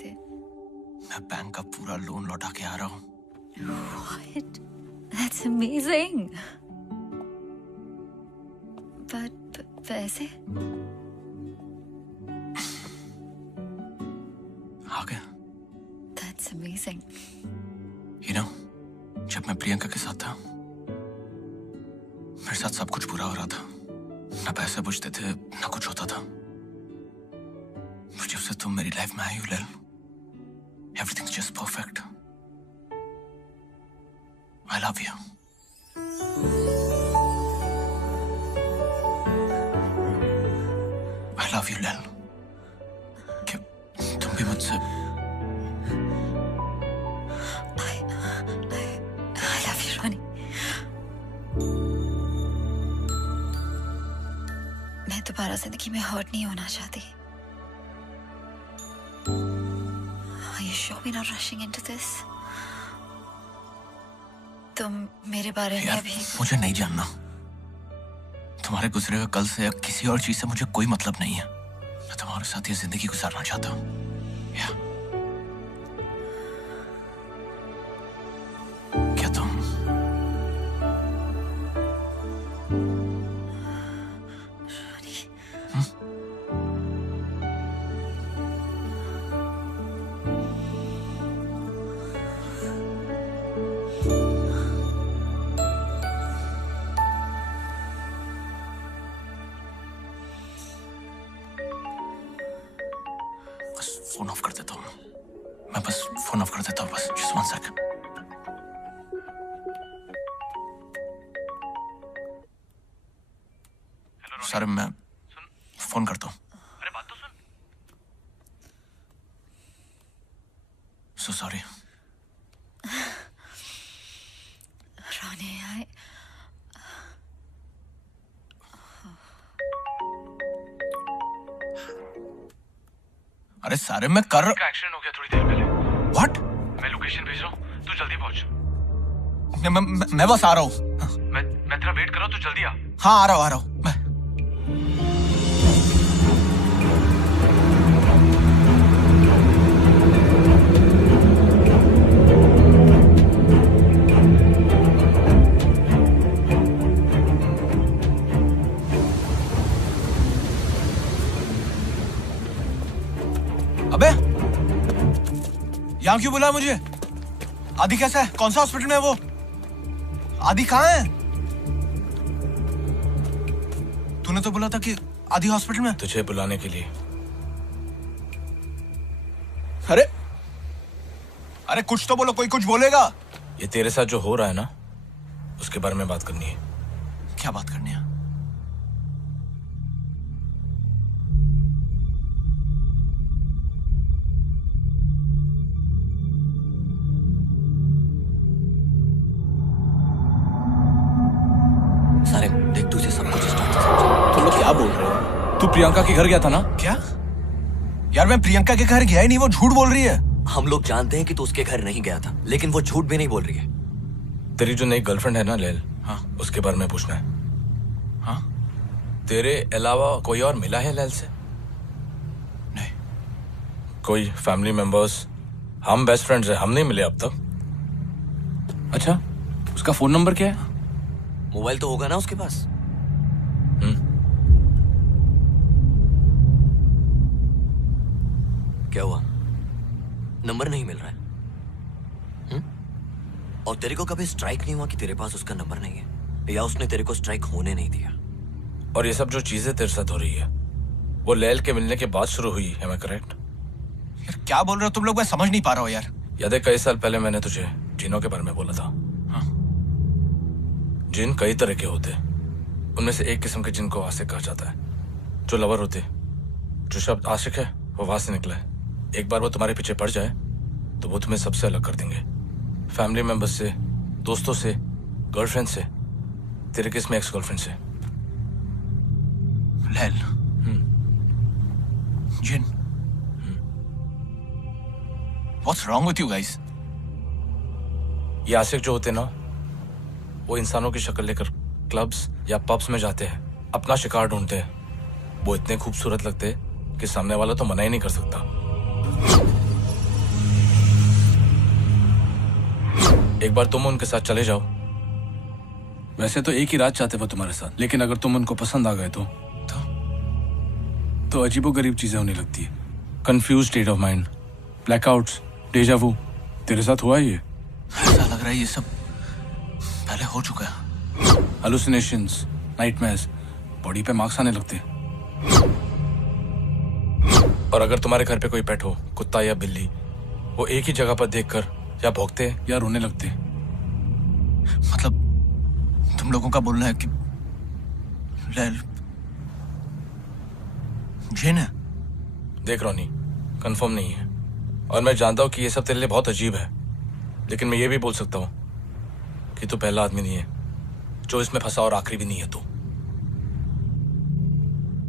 थे। मैं बैंक का पूरा लोन लौटा के आ रहा हूँ। What? That's amazing. But पैसे? आ गया। That's amazing. You know, जब मैं प्रियंका के साथ था, मेरे साथ सब कुछ बुरा हो रहा था। ना पैसे बचते थे, ना कुछ होता था। जब से तुम मेरी लाइफ में आई हो लैल, everything's just perfect. I love you. I love you लैल। क्या तुम भी मुझसे? I love you, Ronnie. मैं दोबारा जिंदगी में हर्ट नहीं होना चाहती। Are you sure we're not rushing into this? तुम मेरे बारे में भी मुझे नहीं जानना। तुम्हारे गुजरे हुए कल से या किसी और चीज से मुझे कोई मतलब नहीं है। मैं तुम्हारे साथ ये जिंदगी गुजारना चाहता हूँ। क्या तुम फोन ऑफ कर देता हूँ। मैं बस फोन ऑफ कर देता हूँ, बस जस्ट 1 सेकंड। सर मैं फोन करता हूँ। अरे बात तो सुन। So sorry. Ronnie, अरे सारे मैं कर का एक्सीडेंट हो गया थोड़ी देर पहले। What? मैं लोकेशन भेज रहा हूँ, तू जल्दी पहुंच। मैं बस आ रहा हूँ। मैं तेरा वेट कर रहा हूँ, तू जल्दी आ। हाँ आ रहा हूँ मैं। अबे यहाँ क्यों बुलाया मुझे? आदि कैसा है? कौन सा हॉस्पिटल में है वो? आदि कहाँ है? तूने तो बोला था कि आदि हॉस्पिटल में। तुझे बुलाने के लिए। अरे कुछ तो बोलो, कोई कुछ बोलेगा। ये तेरे साथ जो हो रहा है ना, उसके बारे में बात करनी है। क्या बात करनी है? सारे देख, तुझे सब कुछ तुम लोग क्या बोल रहे हो? तू प्रियंका के घर गया था ना? क्या? यार मैं प्रियंका के घर गया ही नहीं, वो झूठ बोल रही है। हम लोग जानते हैं कि तू उसके घर नहीं गया था, लेकिन वो झूठ भी नहीं बोल रही है। तेरी जो नई गर्लफ्रेंड है ना लैल, हाँ, उसके बारे में पूछना है। हाँ? तेरे अलावा कोई और मिला है लैल से? नहीं। कोई फैमिली मेंबर्स? हम बेस्ट फ्रेंड्स हैं, हम नहीं मिले अब तक। अच्छा, उसका फोन नंबर क्या है? मोबाइल तो होगा ना उसके पास? क्या हुआ? नंबर नहीं मिल रहा है? और तेरे को कभी स्ट्राइक नहीं हुआ कि तेरे पास उसका नंबर नहीं है, या उसने तेरे को स्ट्राइक होने नहीं दिया? और ये सब जो चीजें तेरे साथ हो रही है, वो लैल के मिलने के बाद शुरू हुई है, मैं करेक्ट? यार क्या बोल रहे हो तुम लोग? मैं समझ नहीं पा रहा हूँ यार। याद है कई साल पहले मैंने तुझे जिनों के बारे में बोला था? हाँ। जिन कई तरह के होते, उनमें से एक किस्म के जिन को आशिक कहा जाता है, जो लवर होते। जो शब्द आशिक है वो वहां से निकला है। एक बार वो तुम्हारे पीछे पड़ जाए तो वो तुम्हें सबसे अलग कर देंगे, फैमिली मेंबर्स से, दोस्तों से, गर्लफ्रेंड से, तेरे केस में एक्स गर्लफ्रेंड से। लैल, जिन, What's wrong with you guys? ये आशिक जो होते ना, वो इंसानों की शक्ल लेकर क्लब्स या पब्स में जाते हैं, अपना शिकार ढूंढते हैं। वो इतने खूबसूरत लगते हैं कि सामने वाला तो मना ही नहीं कर सकता। एक बार तुम उनके साथ चले जाओ। वैसे तो एक ही रात चाहते वो तुम्हारे साथ, लेकिन अगर तुम उनको पसंद आ गए तो अजीबोगरीब चीजें होने लगती है। Confuse state of mind, blackouts, deja vu. तेरे साथ हुआ है ये? ऐसा लग रहा है ये सब पहले हो चुका है। हेलुसिनेशंस, नाइटमेयर्स, बॉडी पे मार्क्स आने लगते हैं। और अगर तुम्हारे घर पे कोई पेट हो, कुत्ता या बिल्ली, वो एक ही जगह पर देखकर या भौंकते या रोने लगते। मतलब तुम लोगों का बोलना है कि लैल जिन है? देख रोनी, कंफर्म नहीं है और मैं जानता हूं कि ये सब तेरे लिए बहुत अजीब है, लेकिन मैं ये भी बोल सकता हूं कि तू पहला आदमी नहीं है जो इसमें फंसा और आखिरी भी नहीं है तू।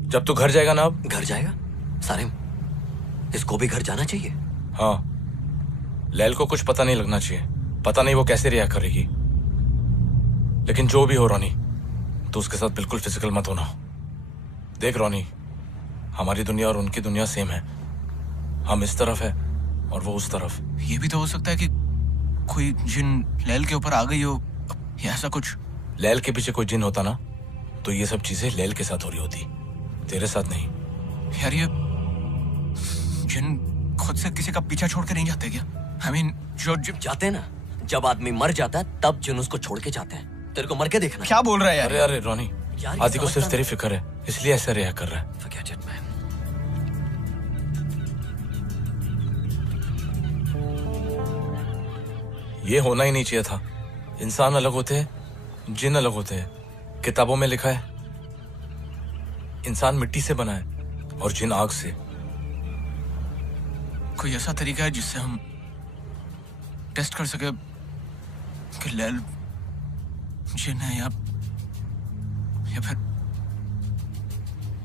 जब तू घर जाएगा ना, अब घर जाएगा? सारिम, इसको भी घर जाना चाहिए। हाँ, लैल को कुछ पता नहीं लगना चाहिए। पता नहीं वो कैसे रिएक्ट करेगी, लेकिन जो भी हो रोनी, तो उसके साथ बिल्कुल फिजिकल मत होना। देख रोनी, हमारी दुनिया और उनकी दुनिया सेम है। हम इस तरफ है और वो उस तरफ। ये भी तो हो सकता है कि कोई जिन लैल के ऊपर आ गई हो या ऐसा कुछ। लैल के पीछे कोई जिन होता ना, तो ये सब चीजें लैल के साथ हो रही होती, तेरे साथ नहीं। यार ये जिन खुद से किसी का पीछा छोड़ के नहीं जाते क्या? I mean, जो जाते हैं ना, जब आदमी मर जाता है तब जिन उसको छोड़ के जाते हैं। तेरे को मर के देखना। क्या बोल रहा है यार? अरे अरे रोनी, आदि को सिर्फ तेरी फिक्र है, इसलिए ऐसा रिएक्ट कर रहा है। Forget it, man. ये होना ही नहीं चाहिए था। इंसान अलग होते हैं, जिन अलग होते हैं। किताबों में लिखा है इंसान मिट्टी से बना है और जिन आग से। कोई ऐसा तरीका है जिससे हम टेस्ट कर सके कि लैल जिन है या फिर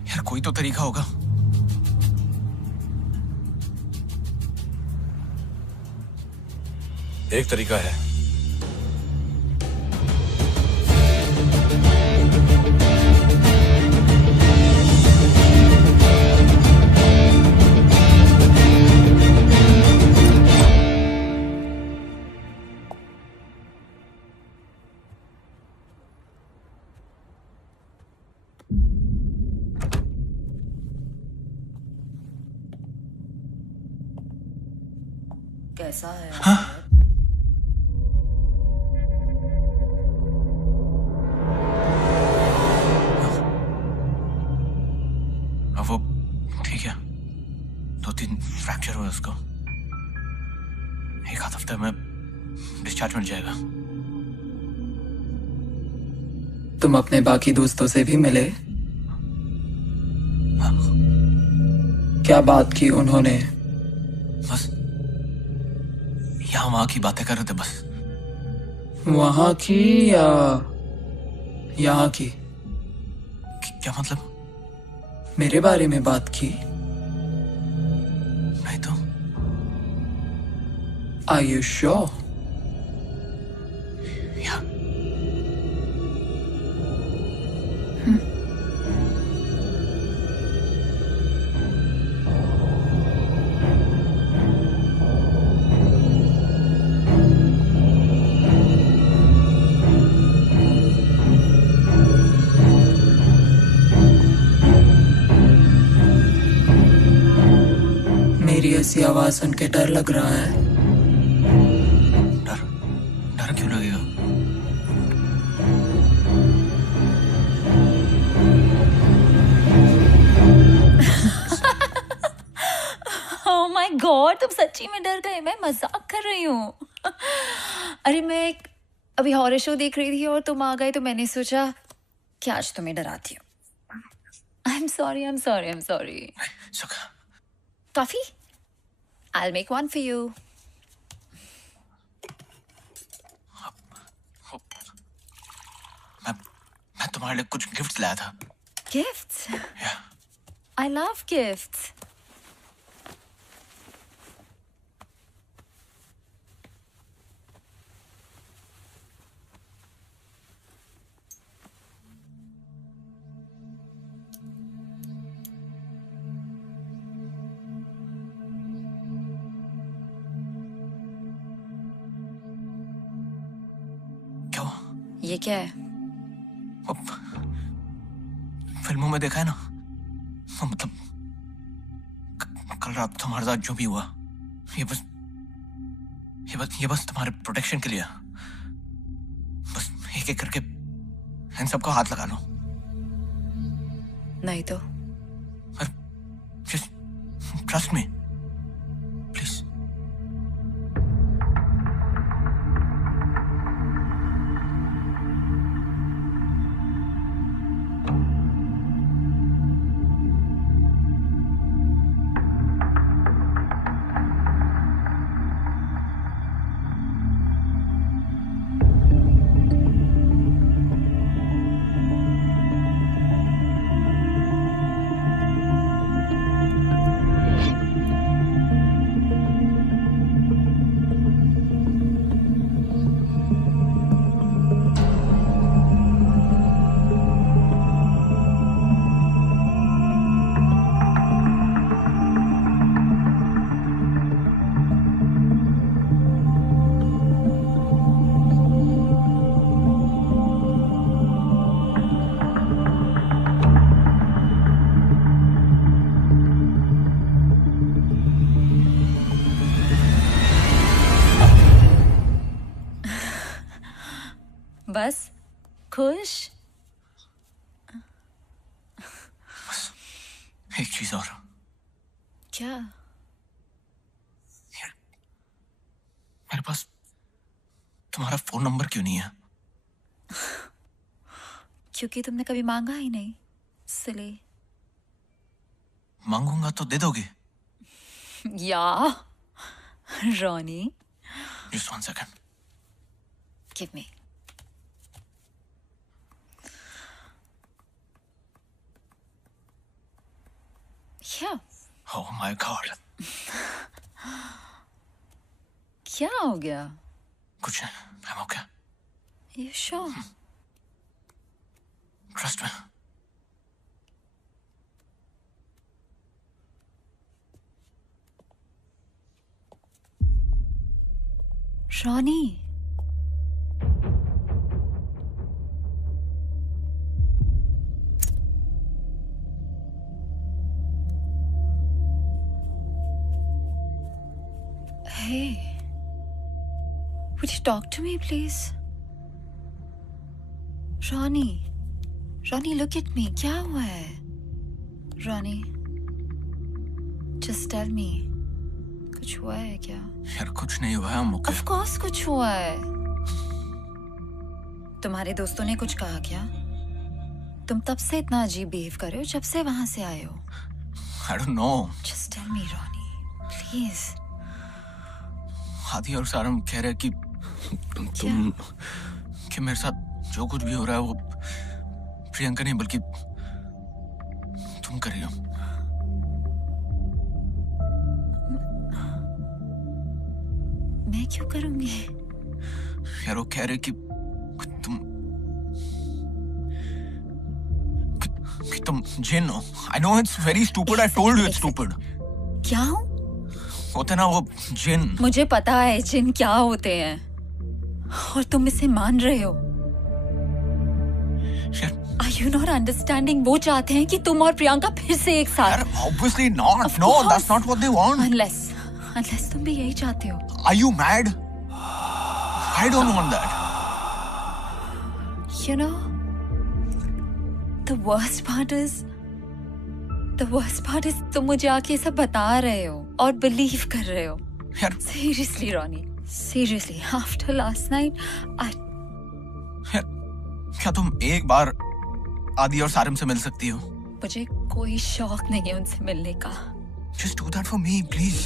यार कोई तो तरीका होगा। एक तरीका है। कैसा है? हाँ? वो ठीक है, 2-3 फ्रैक्चर हुआ उसको। एक आध हफ्ते में डिस्चार्ज मिल जाएगा। तुम अपने बाकी दोस्तों से भी मिले? क्या बात की उन्होंने? बस यहाँ वहां की बातें कर रहे थे बस। वहां की या यहाँ की? क्या मतलब? मेरे बारे में बात की? नहीं तो। Are you sure? या मेरी ऐसी आवाज सुन के डर लग रहा है? डर? डर क्यों लगेगा? Oh my God, तुम सच्ची में डर गए? मैं मजाक कर रही हूँ। अरे मैं अभी हॉरर शो देख रही थी और तुम आ गए तो मैंने सोचा कि आज तुम्हें डराती हूँ। I'm sorry, I'm sorry, I'm sorry. सुखा, Coffee? I'll make one for you. मैं तुम्हारे लिए कुछ गिफ्ट्स लाया था। Gifts? Yeah. I love gifts. ये क्या है? फिल्मों में देखा है ना, मतलब कल रात तुम्हारे साथ जो भी हुआ, ये बस तुम्हारे प्रोटेक्शन के लिए। बस एक एक करके इन सबको हाथ लगा लो। नहीं तो just trust me, please. बस खुश? एक चीज और। क्या? मेरे पास तुम्हारा फोन नंबर क्यों नहीं है? क्योंकि तुमने कभी मांगा ही नहीं, इसलिए। मांगूंगा तो दे दोगे? या Ronnie, Just 1 second. give me. क्या? Oh my God. क्या हो गया? कुछ नहीं, I'm okay. You sure? Trust me. Ronnie, hey, would you talk to me, please? Ronnie, Ronnie, look at me. क्या हुआ है? Ronnie, just tell me. कुछ हुआ है क्या? यार कुछ नहीं हुआ है, I'm okay. Of course कुछ हुआ है। तुम्हारे दोस्तों ने कुछ कहा क्या? तुम तब से इतना अजीब बिहेव कर रहे हो जब से वहां से आए हो। I don't know. Just tell me, Ronnie, please. आदि और सारम कह रहे कि तुम कि मेरे साथ जो कुछ भी हो रहा है वो प्रियंका नहीं बल्कि तुम कर रही हो। मैं क्यों करूंगी? यार वो कह रहे कि तुम जिन हो। I know it's very stupid. I told you it's stupid. क्या हूँ? होते ना वो जिन। मुझे पता है जिन क्या होते हैं और तुम इसे मान रहे हो। Are you not understanding? वो चाहते हैं कि तुम और प्रियंका फिर से एक साथ। यार obviously not. No, that's not what they want. Unless तुम भी यही चाहते हो। Are you mad? I don't want that. You know, the worst part is तुम मुझे आके सब बता रहे हो और बिलीव कर रहे हो। यार Seriously, Ronnie, seriously, after last night, यार क्या तुम एक बार आदि और सारिम से मिल सकती हो? मुझे कोई शौक नहीं है उनसे मिलने का। Just do that for me, please.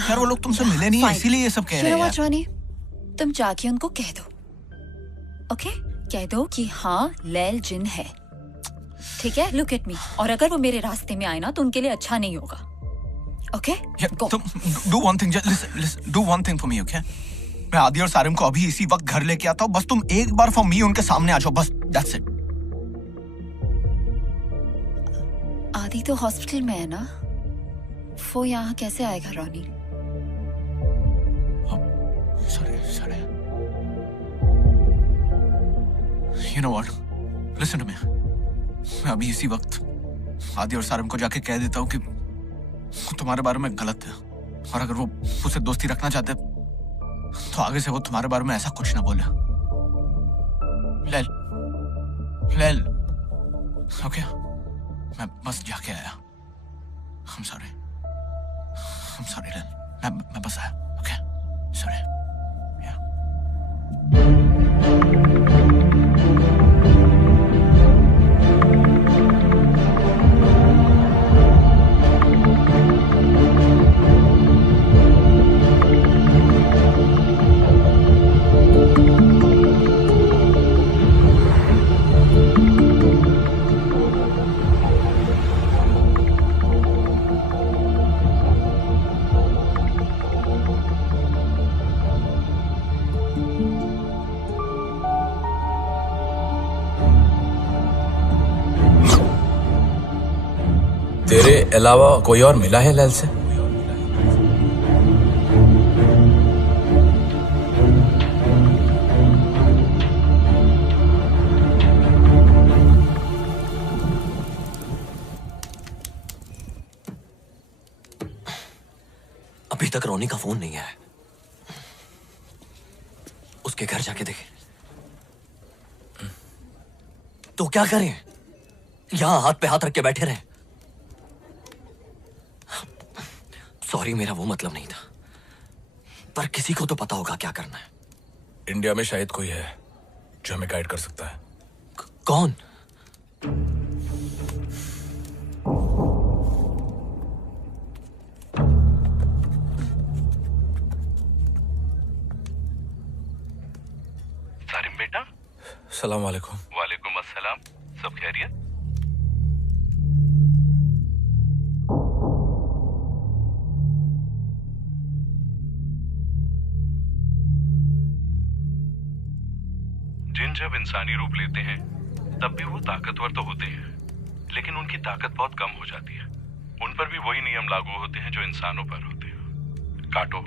यार वो लोग तुमसे मिले नहीं है इसीलिए ये सब कह रहे हैं यार। रॉनी, तुम जाके उनको कह दो, ओके? कह दो कि हाँ लैल जिन है, ठीक है? Look at me. और अगर वो मेरे रास्ते में आए ना तो उनके लिए अच्छा नहीं होगा, ओके? तुम do one thing, listen, do one thing for me, okay? मैं आदि और सारिम को अभी इसी वक्त घर लेके आता हूँ, बस तुम एक बार for me उनके सामने आ जाओ, बस that's it. आदि तो हॉस्पिटल में है ना, वो यहाँ कैसे आएगा Ronnie? Sorry. You know what? Listen to me. मैं अभी इसी वक्त आदि और सारम को जाके कह देता हूँ कि वो तुम्हारे बारे में गलत है, और अगर वो मुझसे दोस्ती रखना चाहते तो आगे से वो तुम्हारे बारे में ऐसा कुछ ना बोले। लेल, ओके? मैं बस जाके आया। I'm sorry, लेल। मैं बस आया, ओके? Sorry. तेरे अलावा कोई और मिला है लैल से? अभी तक रोनी का फोन नहीं आया। उसके घर जाके देखे तो क्या करें? यहां हाथ पे हाथ रख के बैठे रहे? सॉरी, मेरा वो मतलब नहीं था, पर किसी को तो पता होगा क्या करना है। इंडिया में शायद कोई है जो हमें गाइड कर सकता है। कौन? सारिम बेटा। सलाम वालेकुम। वालेकुम अस्सलाम। सब खैरियत? जिन जब इंसानी रूप लेते हैं तब भी वो ताकतवर तो होते हैं, लेकिन उनकी ताकत बहुत कम हो जाती है। उन पर भी वही नियम लागू होते हैं जो इंसानों पर होते हैं। काटो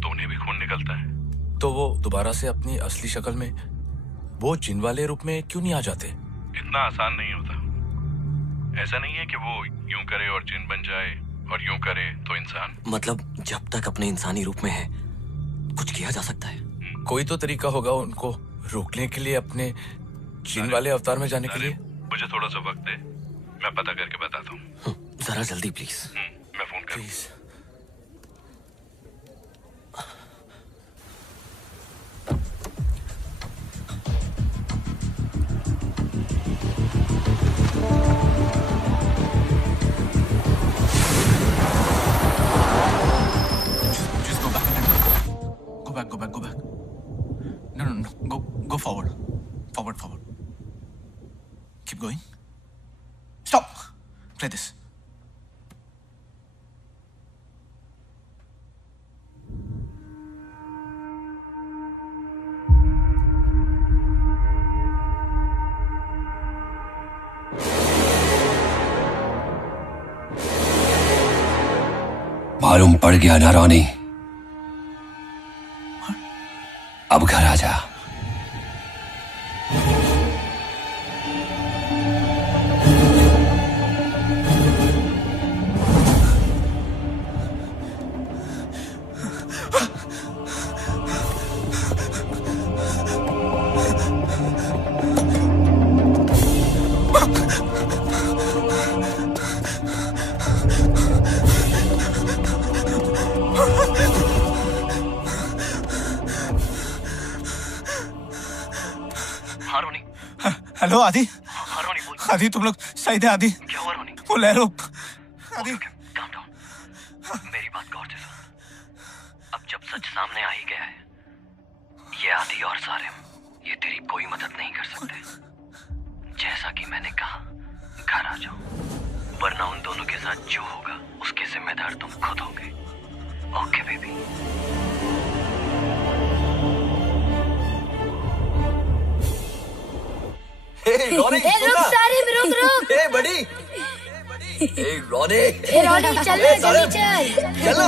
तो उन्हें भी खून निकलता है। तो वो दोबारा से अपनी असली शक्ल में, वो जिन वाले रूप में क्यों नहीं आ जाते? इतना आसान नहीं होता। ऐसा नहीं है कि वो यूं करे और जिन बन जाए और यूं करे तो इंसान। मतलब जब तक अपने इंसानी रूप में है कुछ किया जा सकता है। कोई तो तरीका होगा उनको रोकने के लिए, अपने जिन वाले अवतार में जाने के लिए। मुझे थोड़ा सा वक्त दे, मैं पता करके बताता हूँ। जरा जल्दी प्लीज। मैं फोन करूँ? Go back. No. Go forward. Forward. Keep going. Stop. Play this. मालूम पड़ गया ना रोनी? अब घर आ जा। हेलो आदि। आदि तुम लोग सही थे? आदि क्या हुआ रोनी? वो ले लो आदि। मेरी बात गौर से सुन। अब जब सच सामने आ ही गया है, ये आदि और सारिम, ये तेरी कोई मदद नहीं कर सकते। जैसा कि मैंने कहा, घर आ जाओ, वरना उन दोनों के साथ जो होगा उसके जिम्मेदार तुम खुद होगे। Okay baby? रुक सारिम, रुक। बड़ी रोनी ए रोनी चल ना जल्दी चल। चल ना।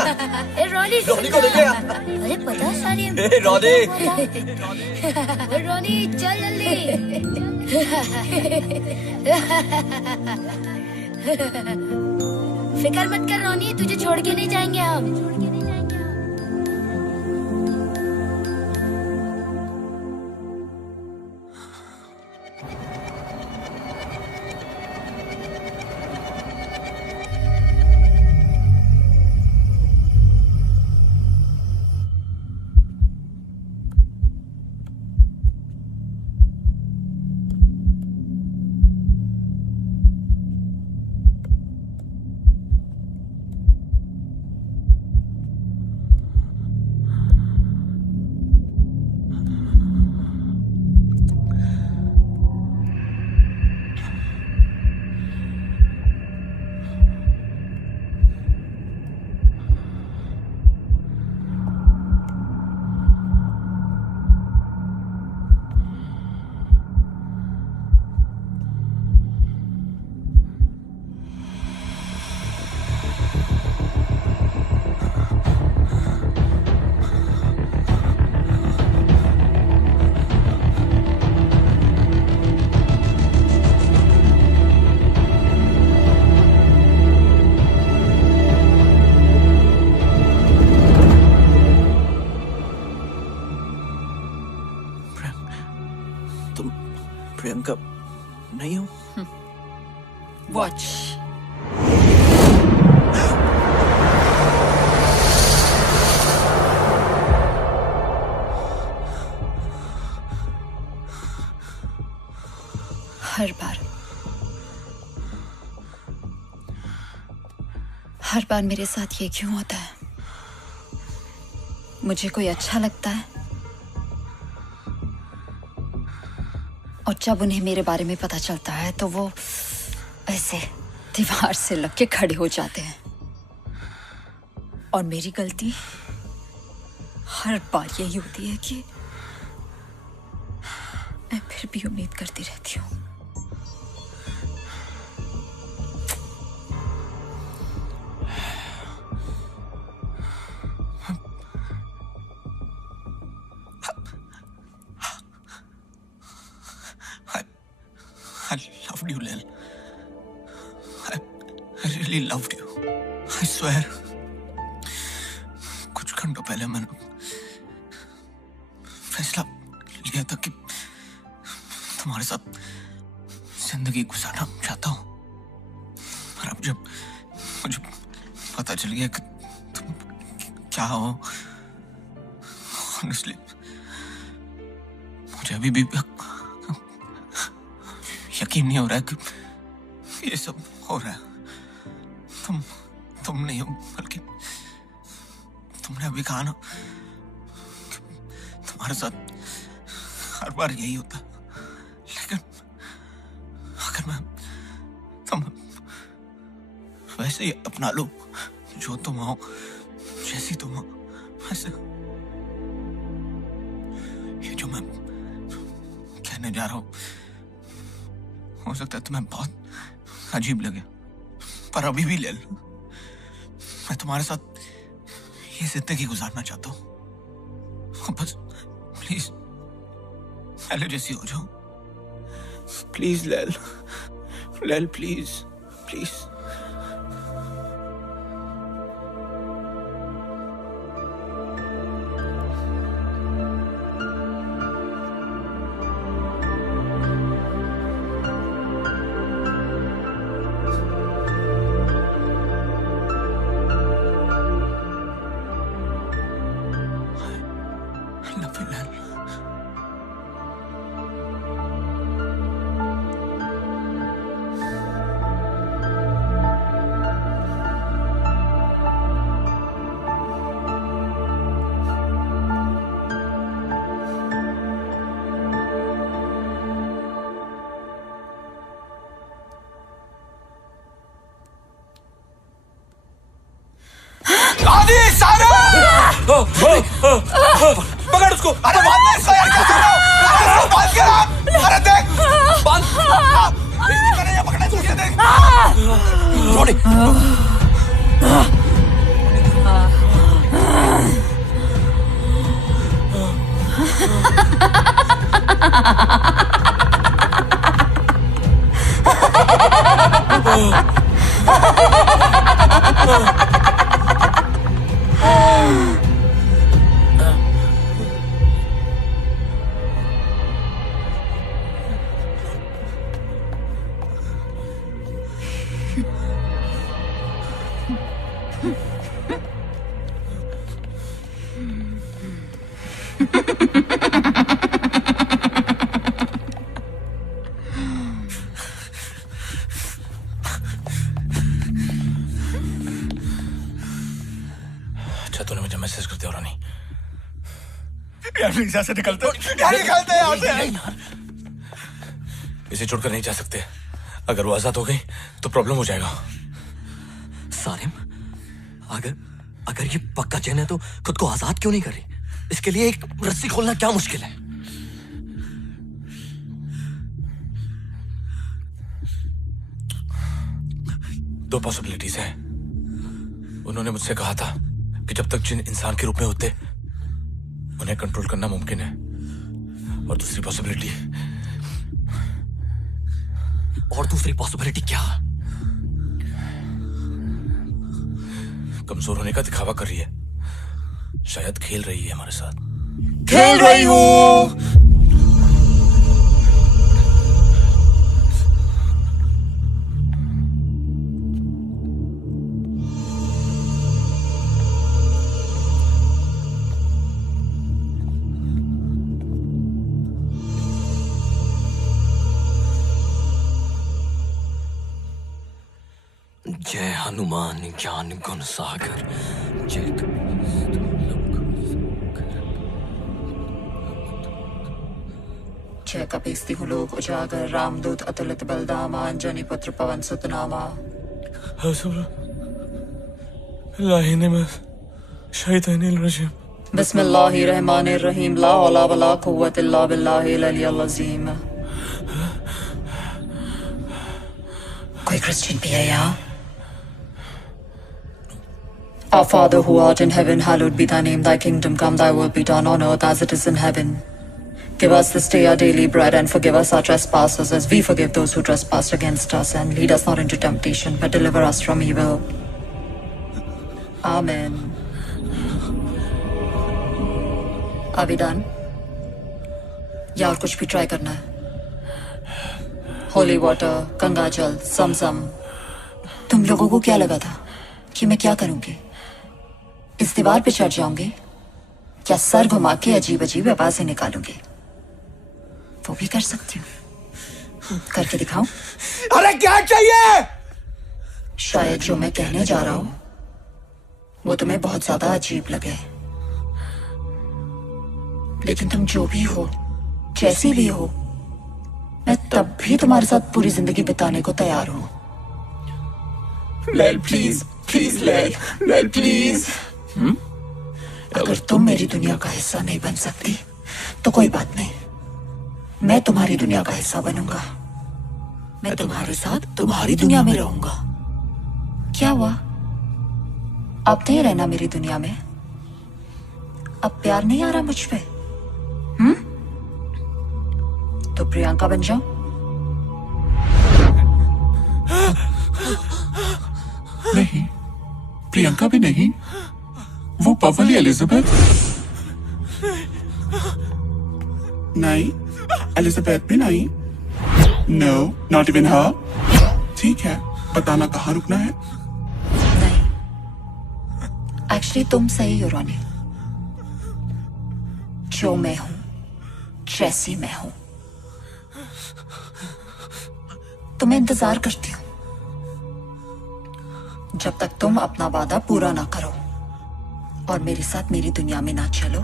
ए रोनी रोनी को लेके आ। अरे पता सारिम। ए रोनी। ए रोनी चल जल्दी। फिक्र मत कर रोनी, तुझे छोड़ के नहीं जाएंगे हम। प्रियंका नहीं हो? वॉच। हर बार मेरे साथ ये क्यों होता है? मुझे कोई अच्छा लगता है और जब उन्हें मेरे बारे में पता चलता है तो वो ऐसे दीवार से लग के खड़े हो जाते हैं। और मेरी गलती हर बार यही होती है कि मैं फिर भी उम्मीद करती रहती हूँ। I loved you, Lil. I really loved you. I swear. कुछ घंटों पहले मैंने फैसला लिया था कि तुम्हारे साथ जिंदगी गुजारना चाहता हूँ। पर अब जब मुझे पता चल गया कि तुम क्या हो, honestly, मुझे अभी भी यकीन नहीं हो रहा है कि ये सब हो रहा है। तुम नहीं हो, बल्कि तुमने अभी कहा ना कि तुम्हारे साथ हर बार यही होता है। लेकिन अगर मैं तुम वैसे ही अपना लो, जो तुम हो, जैसी तुम हो, वैसे ये जो मैं कहने जा रहा हूँ हो सकता है तुम्हें बहुत अजीब लगे, पर अभी भी ले लो। मैं तुम्हारे साथ ये जिंदगी गुजारना चाहता हूँ। बस प्लीज पहले जैसी हो जाओ। प्लीज लेल, प्लीज प्लीज। अच्छा तूने मुझे मैसेज कर दिया रोनी। यार प्लीज यहाँ से निकलते यार, निकलते यहाँ से। इसे छोड़कर नहीं जा सकते। अगर वो आजाद हो गई तो प्रॉब्लम हो जाएगा। सारिम, अगर ये पक्का चैन है तो खुद को आजाद क्यों नहीं कर रही? इसके लिए एक रस्सी खोलना क्या मुश्किल है? दो पॉसिबिलिटीज है। उन्होंने मुझसे कहा था कि जब तक जिन इंसान के रूप में होते उन्हें कंट्रोल करना मुमकिन है। और दूसरी पॉसिबिलिटी क्या? कमजोर होने का दिखावा कर रही है। शायद खेल रही है हमारे साथ। खेल रही हूँ। जय हनुमान ज्ञान गुण सागर जय जय कपीस्ति लोक उजागर रामदूत अतुलित बलदामा अंजनी पुत्र पवन सुत नामा। बिस्मिल्लाहिर्रहमानिर्रहीम ला हौला वला कुव्वत इल्ला बिल्लाहिल अलिय्यिल अज़ीम। कोई क्रिश्चियन भी है यहाँ? Our Father who art in heaven, hallowed be thy name, thy kingdom come, thy will be done on earth as it is in heaven. Give us this day our daily bread and forgive us our trespasses as we forgive those who trespass against us, and lead us not into temptation but deliver us from evil. Amen. Are we done? या और कुछ भी try करना है? Holy water, Ganga जल, समसम। तुम लोगों को क्या लगा था कि मैं क्या करूंगी? इस दीवार पे चढ़ जाऊंगी या सर घुमा के अजीब अजीब आवाजें निकालूंगी? वो भी कर सकती हूँ। करके दिखाऊं? अरे क्या चाहिए? शायद जो मैं कहने जा रहा हूं वो तुम्हें बहुत ज्यादा अजीब लगे, लेकिन तुम जो भी हो, जैसी भी हो, मैं तब भी तुम्हारे साथ पूरी जिंदगी बिताने को तैयार हूं। लैल प्लीज, प्लीज लैल, लैल प्लीज। अगर तुम मेरी दुनिया का हिस्सा नहीं बन सकती तो कोई बात नहीं, मैं तुम्हारी दुनिया का हिस्सा बनूंगा। मैं तुम्हारे साथ तुम्हारी दुनिया में रहूंगा। क्या हुआ? अब नहीं रहना मेरी दुनिया में? अब प्यार नहीं आ रहा मुझ पे? तो प्रियंका बन जाओ। नहीं, प्रियंका भी नहीं, वो पवली एलिजाबेथ। नहीं, एलिजाबेथ भी नहीं। नो, नॉट इवन हर। ठीक है, बताना कहाँ रुकना है? नहीं, एक्चुअली तुम सही हो रोनी। जो मैं हूं, जैसी मैं हूं, तुम्हें इंतजार करती हूं। जब तक तुम अपना वादा पूरा ना करो और मेरे साथ मेरी दुनिया में ना चलो,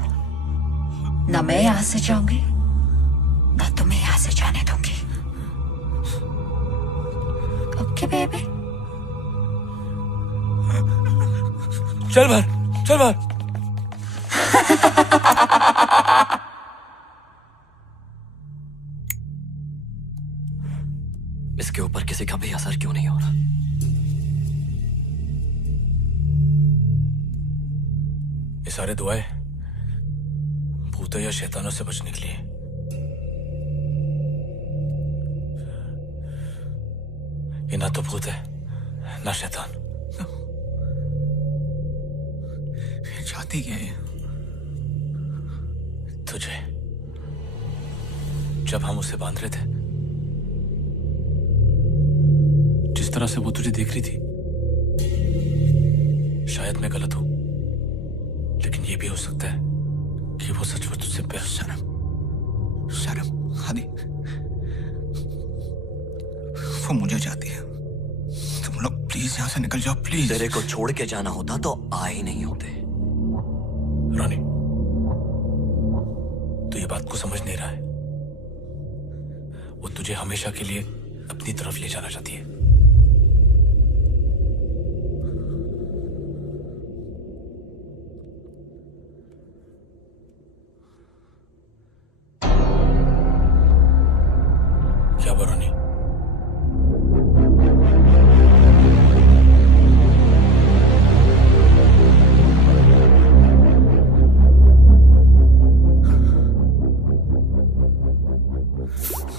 ना मैं यहां से जाऊंगी, ना तुम्हें यहां से जाने दूंगी। Okay baby? चल बाहर, चल बाहर। इसके ऊपर किसी का भी असर क्यों नहीं हो रहा? सारे दुआएं भूतों या शैतानों से बचने के लिए। ये ना तो भूत है ना शैतान। चाहती क्या है? तुझे। जब हम उसे बांध रहे थे, जिस तरह से वो तुझे देख रही थी, शायद मैं गलत हूं, लेकिन ये भी हो सकता है कि वो सचमुच तुझसे प्यार। शर्म आदि, वो मुझे चाहती है। तुम लोग प्लीज यहाँ से निकल जाओ, प्लीज। तेरे को छोड़ के जाना होता तो आ ही नहीं होते। रानी, तू ये बात को समझ नहीं रहा है। वो तुझे हमेशा के लिए अपनी तरफ ले जाना चाहती है। क्या बरानी?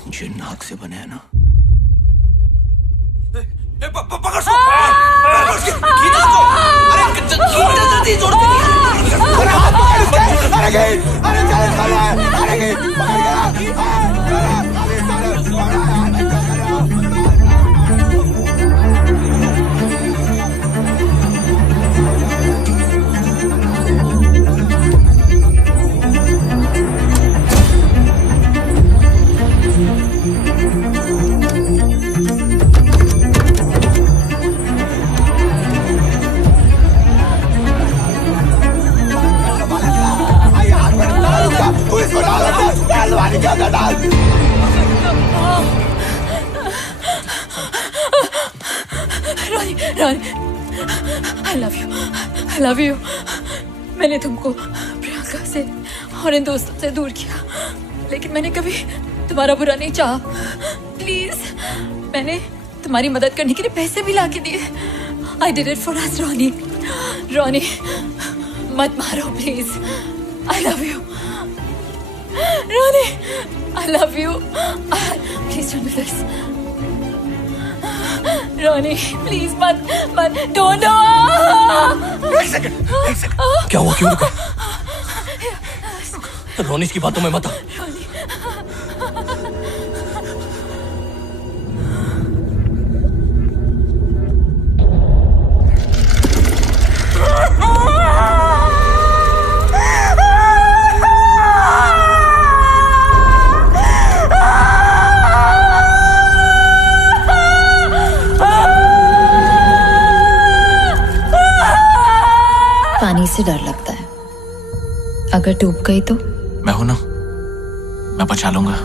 जो नाक से बने हैं ना, पकड़ सो। खींच उसको। अरे जल्दी जोड़ दे। अरे हाथ पकड़ उसके। अरे गई। अरे चल चल। अरे गई। पकड़ गया। रानी, रानी, I love you, I love you. मैंने तुमको प्रियंका से और इन दोस्तों से दूर किया, लेकिन मैंने कभी तुम्हारा बुरा नहीं चाहा। प्लीज, मैंने तुम्हारी मदद करने के लिए पैसे भी लाके दिए। I did it for us, Ronnie. Ronnie, मत मारो please. I love you. Ronnie, I love you. Please don't do this. Ronnie, please मत don't do. एक सेकंड। क्या हुआ? क्यों रुका? रोनी की बातों में मत आ। पानी से डर लगता है, अगर डूब गई तो? मैं हूं ना, मैं बचा लूंगा।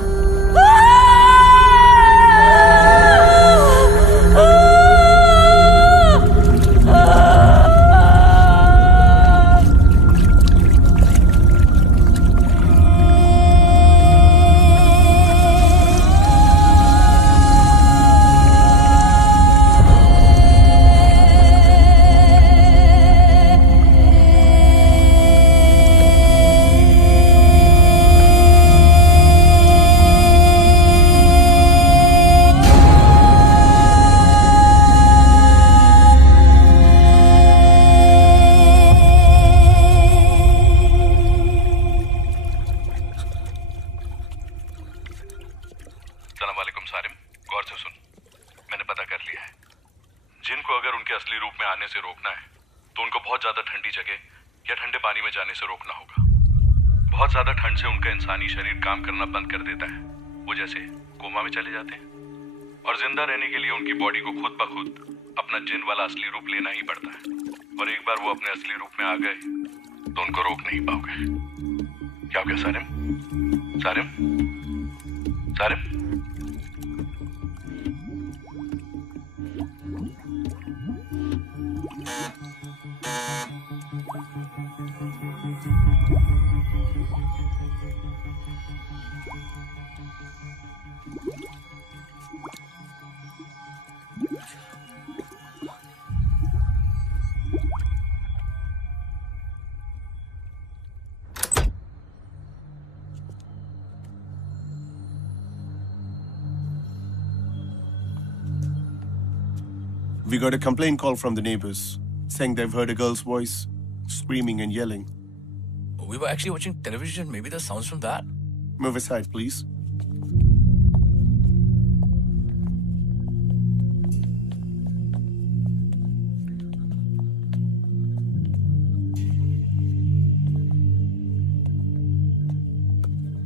इंसानी शरीर काम करना बंद कर देता है, वो जैसे कोमा में चले जाते हैं, और जिंदा रहने के लिए उनकी बॉडी को खुद ब खुद अपना जिन वाला असली रूप लेना ही पड़ता है। और एक बार वो अपने असली रूप में आ गए तो उनको रोक नहीं पाओगे। क्या हो गया Sarim? Sarim? Sarim? We got a complaint call from the neighbors saying they've heard a girl's voice screaming and yelling. We were actually watching television. Maybe the sounds from that. Move aside, please.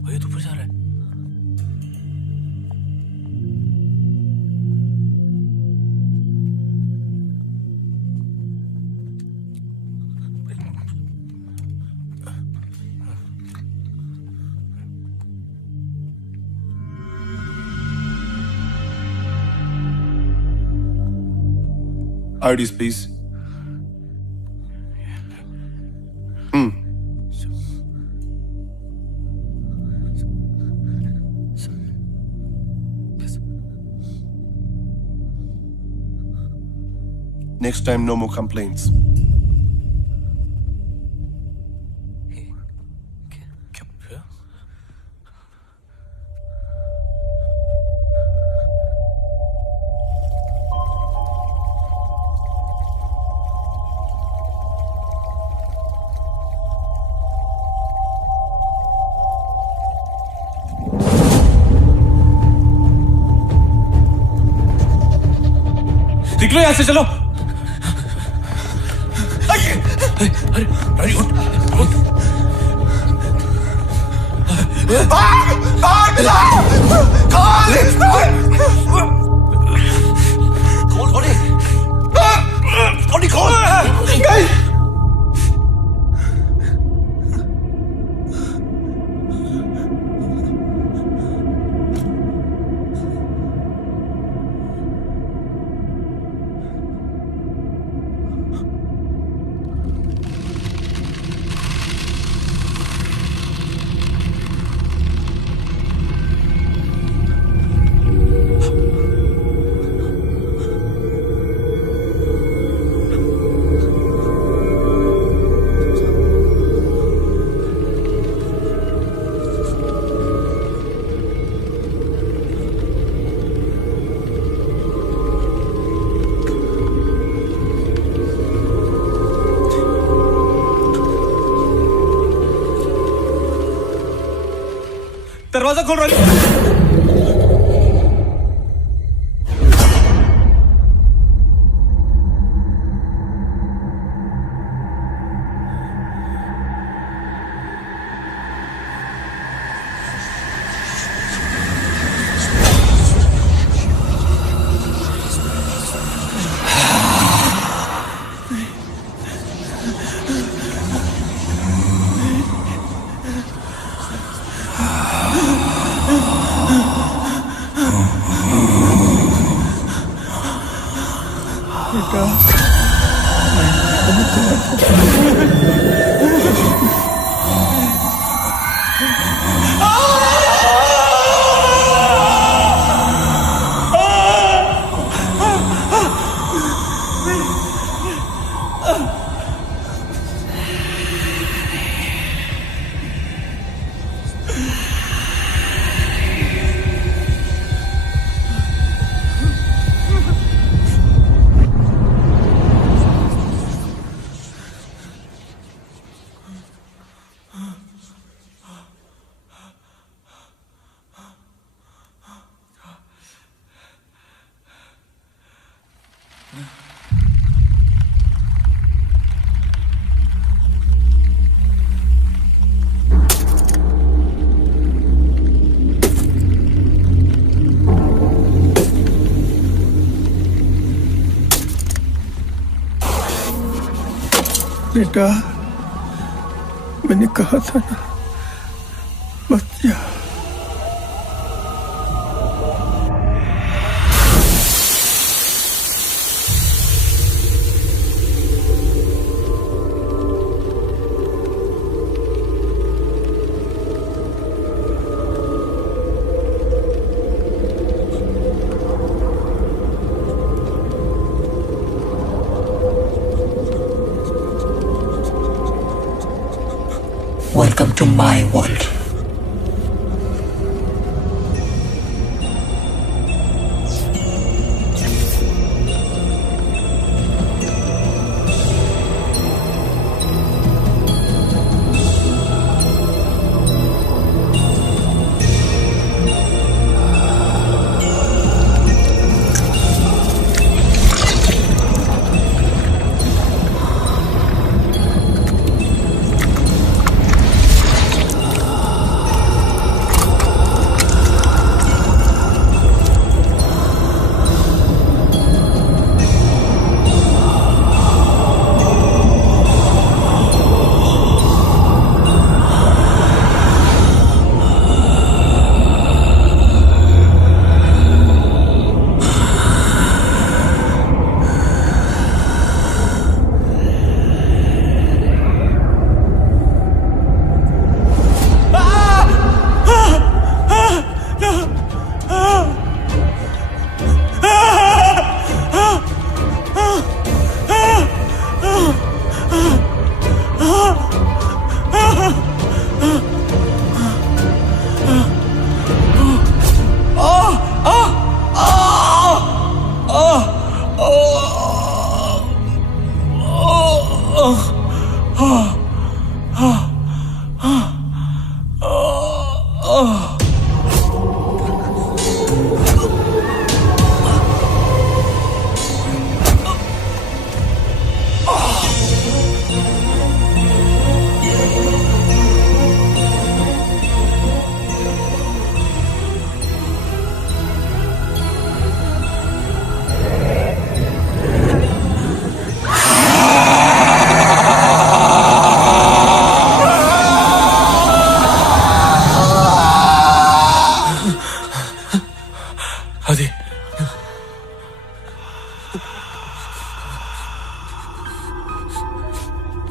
ये तो ऊपर जा रहा है। IDs, please. Next time, no more complaints. निकलो यहाँ से, चलो। अरे रानी उठ उठ। दरवाजा खोल रहा बेटा, मैंने कहा था ना, मत जा। Welcome to my world.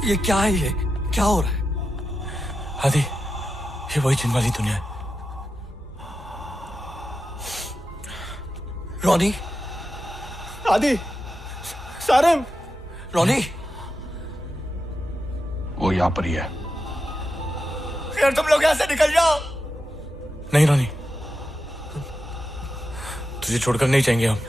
ये क्या है? ये क्या हो रहा है? आदि, ये वही जिन वाली दुनिया है। रोनी, आदि, सारम, रोनी, वो यहाँ पर ही है। यार तुम लोग यहाँ से निकल जाओ। नहीं रोनी, तुझे छोड़कर नहीं जाएंगे हम।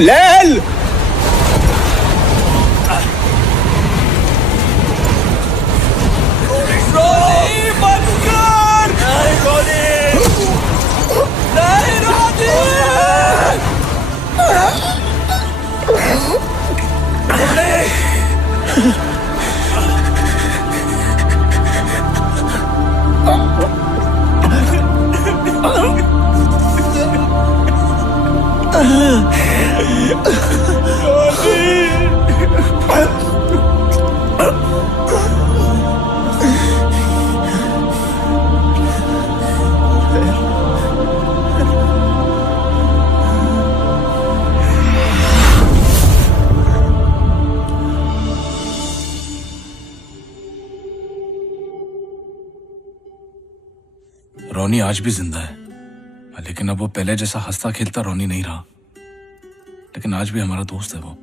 लैल, रोनी बंद कर। नहीं रोनी, नहीं रोनी। रोनी आज भी जिंदा है, लेकिन अब वो पहले जैसा हंसता खेलता रोनी नहीं रहा। लेकिन आज भी हमारा दोस्त है वो।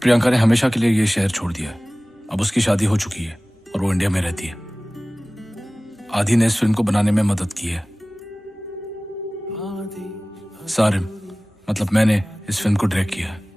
प्रियंका ने हमेशा के लिए ये शहर छोड़ दिया है। अब उसकी शादी हो चुकी है और वो इंडिया में रहती है। आदि ने इस फिल्म को बनाने में मदद की है। सारिम, मतलब मैंने इस फिल्म को डायरेक्ट किया है।